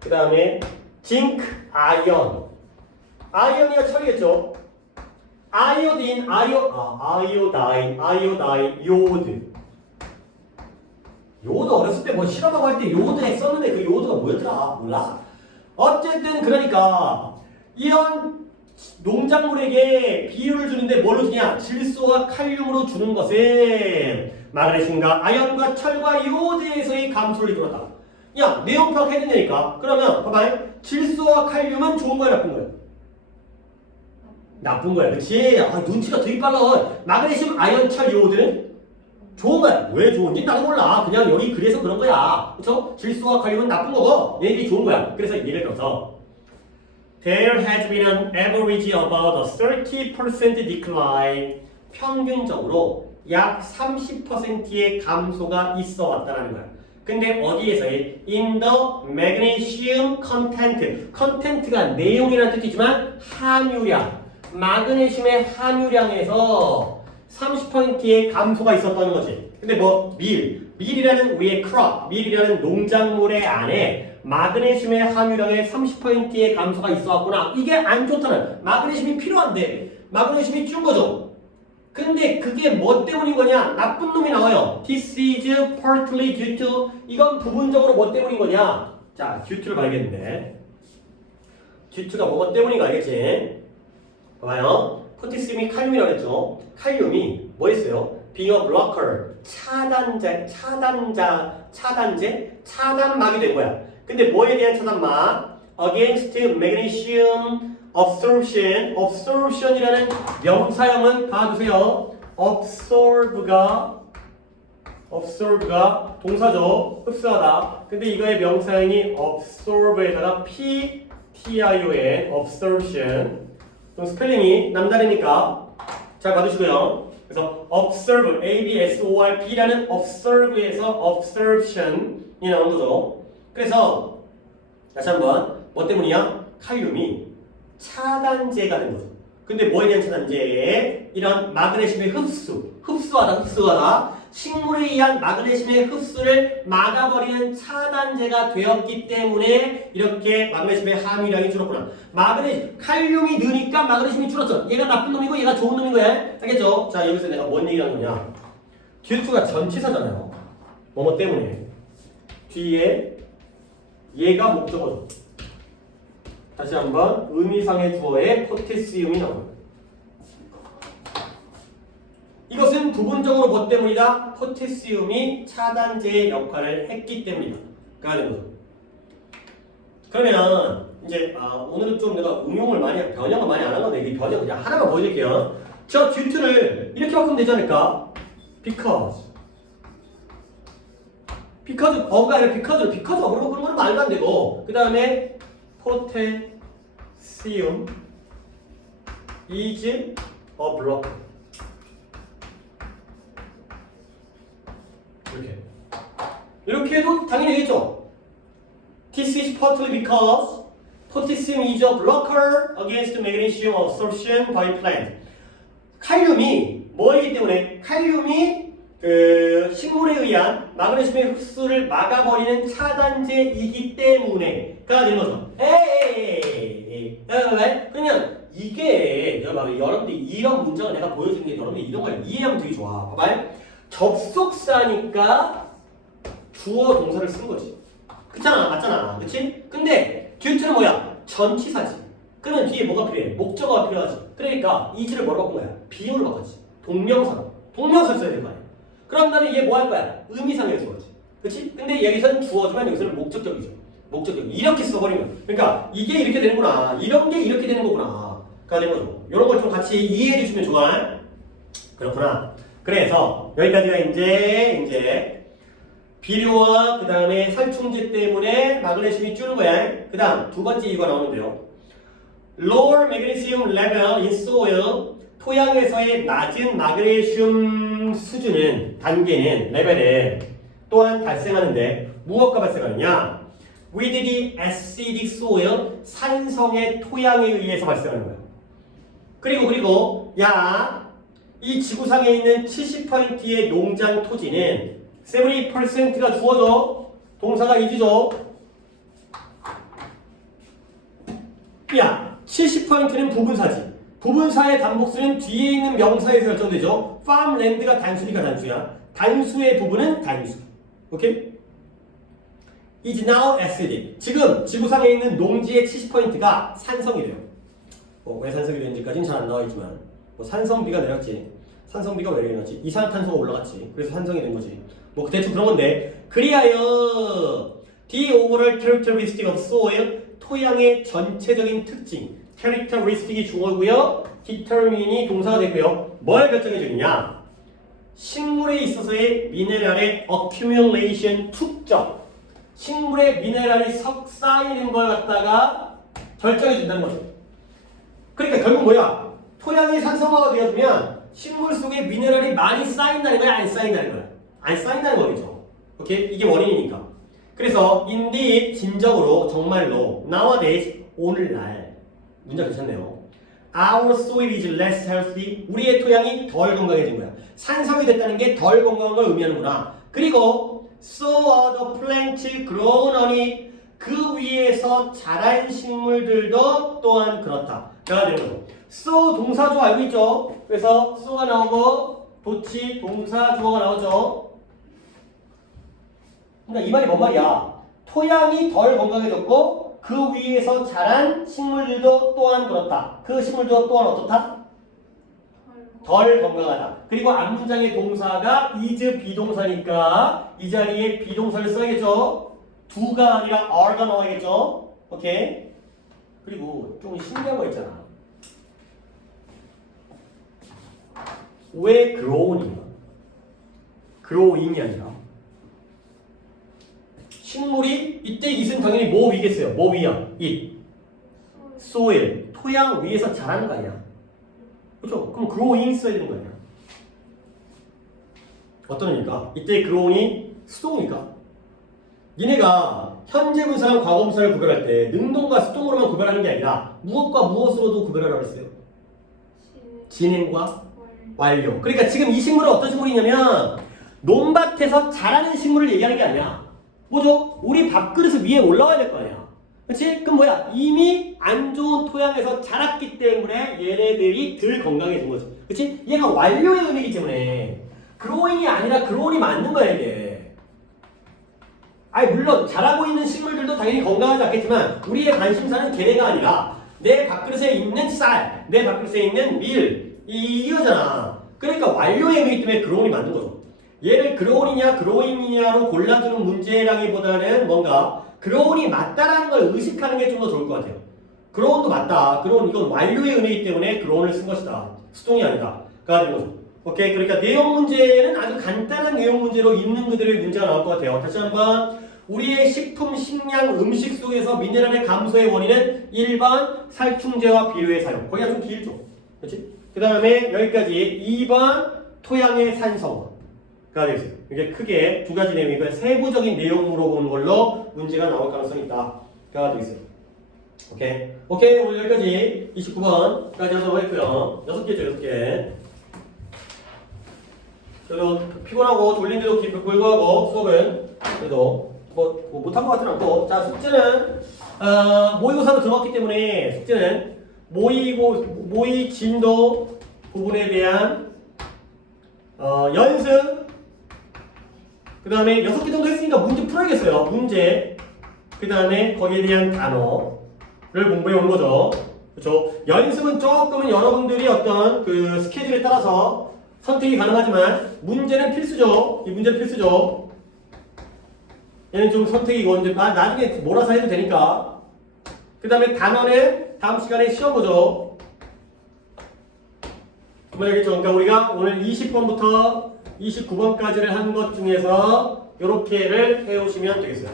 그 다음에 징크, 아이언이가 철이겠죠. 아이오딘, 요드 어렸을 때 뭐 실험하고 할 때 요드 썼는데 그 요드가 뭐였더라? 몰라. 어쨌든 그러니까 이런 농작물에게 비료를 주는데 뭘로 주냐? 질소와 칼륨으로 주는 것은 마그네슘과 아연과 철과 요드에서의 감소를 이끌었다. 내용 파악해야 된다니까. 그러면 봐봐요. 질소와 칼륨은 좋은 거야 나쁜 거야? 나쁜 거야. 그치? 눈치가 되게 빨라. 마그네슘, 아연, 철, 이오들은 좋은 거야. 왜 좋은지 나도 몰라. 그냥 여기 그래서 그런 거야. 그쵸? 질소와 칼륨은 나쁜 거고 얘네들이 좋은 거야. 그래서 예를 들어서 There has been an average about a 30% decline. 평균적으로 약 30%의 감소가 있어 왔다는 거야. 근데 어디에서의? In the magnesium content. content가 내용이라는 뜻이지만 함유량. 마그네슘의 함유량에서 30%의 감소가 있었다는 거지. 근데 뭐 밀이라는 우리의 crop, 밀이라는 농작물의 안에 마그네슘의 함유량에 30%의 감소가 있어 왔구나. 이게 안 좋다는. 마그네슘이 필요한데 마그네슘이 준 거죠. 근데 그게 뭐 때문인 거냐? 나쁜 놈이 나와요. This is partly due to. 이건 부분적으로 뭐 때문인 거냐? 자, due를 봐야겠는데. due가 뭐 때문인가 알겠지? 봐봐요. 포티슘이 칼륨이라고 했죠. 칼륨이 뭐 했어요? Being a blocker. 차단막이 된 거야. 근데 뭐에 대한 차단막? Against magnesium absorption. absorption이라는 명사형은 봐주세요. absorb가 동사죠. 흡수하다. 근데 이거의 명사형이 absorb에다가 PTION absorption. 좀 스펠링이 남다르니까 잘 봐주시고요. 그래서 observe, ABSORB라는 observe에서 absorption이 나온 거죠. 그래서 다시 한번 뭐 때문이야? 칼륨이 차단제가 된 거죠. 근데 뭐에 대한 차단제? 이런 마그네슘의 흡수하다. 식물에 의한 마그네슘의 흡수를 막아버리는 차단제가 되었기 때문에 이렇게 마그네슘의 함유량이 줄었구나. 칼륨이 느니까 마그네슘이 줄었죠. 얘가 나쁜 놈이고 얘가 좋은 놈인 거야. 알겠죠? 자, 여기서 내가 뭔 얘기하는 거냐? 듀투가 전치사잖아요. 뭐뭐 때문에. 뒤에 얘가 목적어죠. 다시 한번 의미상의 주어에 포테시움이 나옵니다. 이것은 부분적으로 뭐 때문이다? 포테시움이 차단제의 역할을 했기 때문이다. 라는 거죠. 그러면 이제 오늘은 좀 내가 변형을 많이 안 한 건데 이 변형 그냥 하나만 보여드릴게요. 저 듀트를 이렇게 바꾸면 되지 않을까? because 어가 아니라 because 어로 바꾸는 건 말도 안 되고 그 다음에 potassium is a blocker. 이렇게 해도 당연히 되겠죠. This is partly because potassium is a blocker against magnesium absorption by plant. 칼륨이 뭐이기 때문에? 칼륨이 식물에 의한 마그네슘의 흡수를 막아버리는 차단제이기 때문에가 되는 거죠. 그러면 이게 여러분들이 이런 문장을 내가 보여주는 게 여러분들이 이런 걸 이해하면 되게 좋아. 봐봐요. 접속사니까 주어 동사를 쓴 거지. 그렇잖아, 맞잖아, 그렇지? 근데 듀트는 뭐야? 전치사지. 그러면 뒤에 뭐가 필요해? 목적어가 필요하지. 그러니까 이지를 뭐로 바꾼 거야? 비유로 바꿨지. 동명사로 써야 될 거 아니야. 그럼 다음에 얘 뭐 할 거야? 의미상의 주어지. 그렇지? 근데 여기서는 주어지만 여기서는 목적격이죠. 목적격. 이렇게 써버리면. 그러니까 이게 이렇게 되는구나. 이런 게 이렇게 되는 거구나. 가 되는 거죠. 이런 걸 좀 같이 이해해 주시면 좋아. 그렇구나. 그래서 여기까지가 이제 비료와 그 다음에 살충제 때문에 마그네슘이 줄는 거야. 그 다음 두 번째 이유가 나오는데요. Lower magnesium level in soil. 토양에서의 낮은 마그네슘 수준은, 단계는, 레벨에 또한 발생하는데 무엇과 발생하느냐? With the acidic soil. 산성의 토양에 의해서 발생하는 거야. 그리고 이 지구상에 있는 70%의 농장 토지는 70%가 주어져. 동사가 is죠. 70%는 부분사지. 부분사의 단복수는 뒤에 있는 명사에서 결정되죠. farmland가 단수니까 단수야. 단수의 부분은 단수. 오케이? is now acidic. 지금 지구상에 있는 농지의 70%가 산성이 돼요. 왜 산성이 되는지까지는 잘 안 나와 있지만 산성비가 내렸지. 산성비가 왜 내렸지? 이산화탄소가 올라갔지. 그래서 산성이 된 거지. 대충 그런 건데. 그리하여 the overall characteristic of soil. 토양의 전체적인 특징. characteristic이 주어고요. determine이 동사가 되고요. 뭘 결정해 주느냐? 식물에 있어서의 미네랄의 accumulation, 축적. 식물의 미네랄이 쌓이는 걸 갖다가 결정해 준다는 거죠. 그러니까 결국 뭐야? 토양이 산성화가 되어주면 식물 속에 미네랄이 많이 쌓인다는 거야? 안 쌓인다는 거야? 안 쌓인다는 거겠죠. 오케이? 이게 원인이니까. 그래서 indeed, 진정으로, 정말로 nowadays, 오늘날 문장 괜찮네요. Our soil is less healthy. 우리의 토양이 덜 건강해진 거야. 산성이 됐다는 게 덜 건강한 걸 의미하는구나. 그리고 so are the plants grown on it. 그 위에서 자란 식물들도 또한 그렇다. 제가 되는 거죠. so 동사주어 알고 있죠? 그래서 so가 나오고 도치 동사주어가 나오죠. 그러니까 이 말이 뭔 말이야? 토양이 덜 건강해졌고 그 위에서 자란 식물들도 또한 그렇다. 그 식물도 또한 어떻다? 덜 건강하다. 그리고 앞문장의 동사가 is 비동사니까 이 자리에 비동사를 써야겠죠? do가 아니라 are가 나와야겠죠? 오케이? 그리고 좀 신기한 거 있잖아. 왜 growing이야? growing이 아니라 식물이 이때 it은 당연히 뭐 위겠어요? 뭐 위야? it, soil, 토양 위에서 자라는 거 아니야? 그렇죠? 그럼 growing 써야 되는 거 아니야? 어떤 의미입니까? 이때 growing이 수동이니까 니네가 현재 분사랑 과거 분사를 구별할 때 능동과 수동으로만 구별하는 게 아니라 무엇과 무엇으로도 구별하라고 했어요? 진행과 완료. 그러니까 지금 이 식물은 어떤 식물이냐면 논밭에서 자라는 식물을 얘기하는 게 아니야. 뭐죠? 우리 밥그릇 위에 올라와야 될 거 아니야. 그렇지? 그럼 뭐야? 이미 안 좋은 토양에서 자랐기 때문에 얘네들이 덜 건강해진 거지. 그렇지? 얘가 완료의 의미이기 때문에 그로잉이 아니라 그로운이 맞는 거야 이게. 아니 물론 자라고 있는 식물들도 당연히 건강하지 않겠지만 우리의 관심사는 걔네가 아니라 내 밥그릇에 있는 쌀, 내 밥그릇에 있는 밀 이거잖아. 그러니까 완료의 의미 때문에 그로운이 맞는 거죠. 얘를 그로운이냐 그로잉이냐로 골라주는 문제라기보다는 뭔가 그로운이 맞다라는 걸 의식하는 게 좀 더 좋을 것 같아요. 그로운도 맞다. 그로운 이건 완료의 의미이기 때문에 그로운을 쓴 것이다. 수동이 아니다. 가 되는 거죠. 오케이. 그러니까 내용 문제는 아주 간단한 내용 문제로 있는 그들의 문제가 나올 것 같아요. 다시 한번 우리의 식품, 식량, 음식 속에서 미네랄의 감소의 원인은 1번 살충제와 비료의 사용. 거기가 좀 길죠. 그렇지? 그 다음에 여기까지 2번 토양의 산성화. 가 되겠어요. 이게 크게 두 가지 내용이고 세부적인 내용으로 보는 걸로 문제가 나올 가능성이 있다. 가 되겠어요. 오케이. 오케이. 오늘 여기까지 29번까지 하도록 했고요. 6개죠, 6개. 그래도 피곤하고 졸린데도 불구하고 수업은 그래도 뭐 못한 것 같지는 않고. 자, 숙제는 모의고사도 들어갔기 때문에 숙제는 모의 진도 부분에 대한 연습. 그 다음에 6개 정도 했으니까 문제 풀어야겠어요. 문제. 그 다음에 거기에 대한 단어를 공부해 오는 거죠. 그렇죠? 연습은 조금은 여러분들이 어떤 그 스케줄에 따라서 선택이 가능하지만 문제는 필수죠. 이 문제는 필수죠. 얘는 좀 선택이고 이제 나중에 몰아서 해도 되니까. 그 다음에 단어는 다음 시간에 시험 보죠. 정말 알겠죠? 그러니까 우리가 오늘 20번부터 29번까지를 한 것 중에서 이렇게를 해오시면 되겠어요.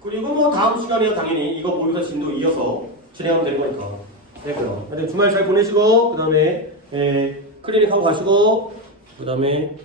그리고 뭐 다음 시간에 당연히 이거 모의고사 진도 이어서 진행하면 되는 거니까 되고요. 하여튼 주말 잘 보내시고 그 다음에 클리닉하고 가시고 그 다음에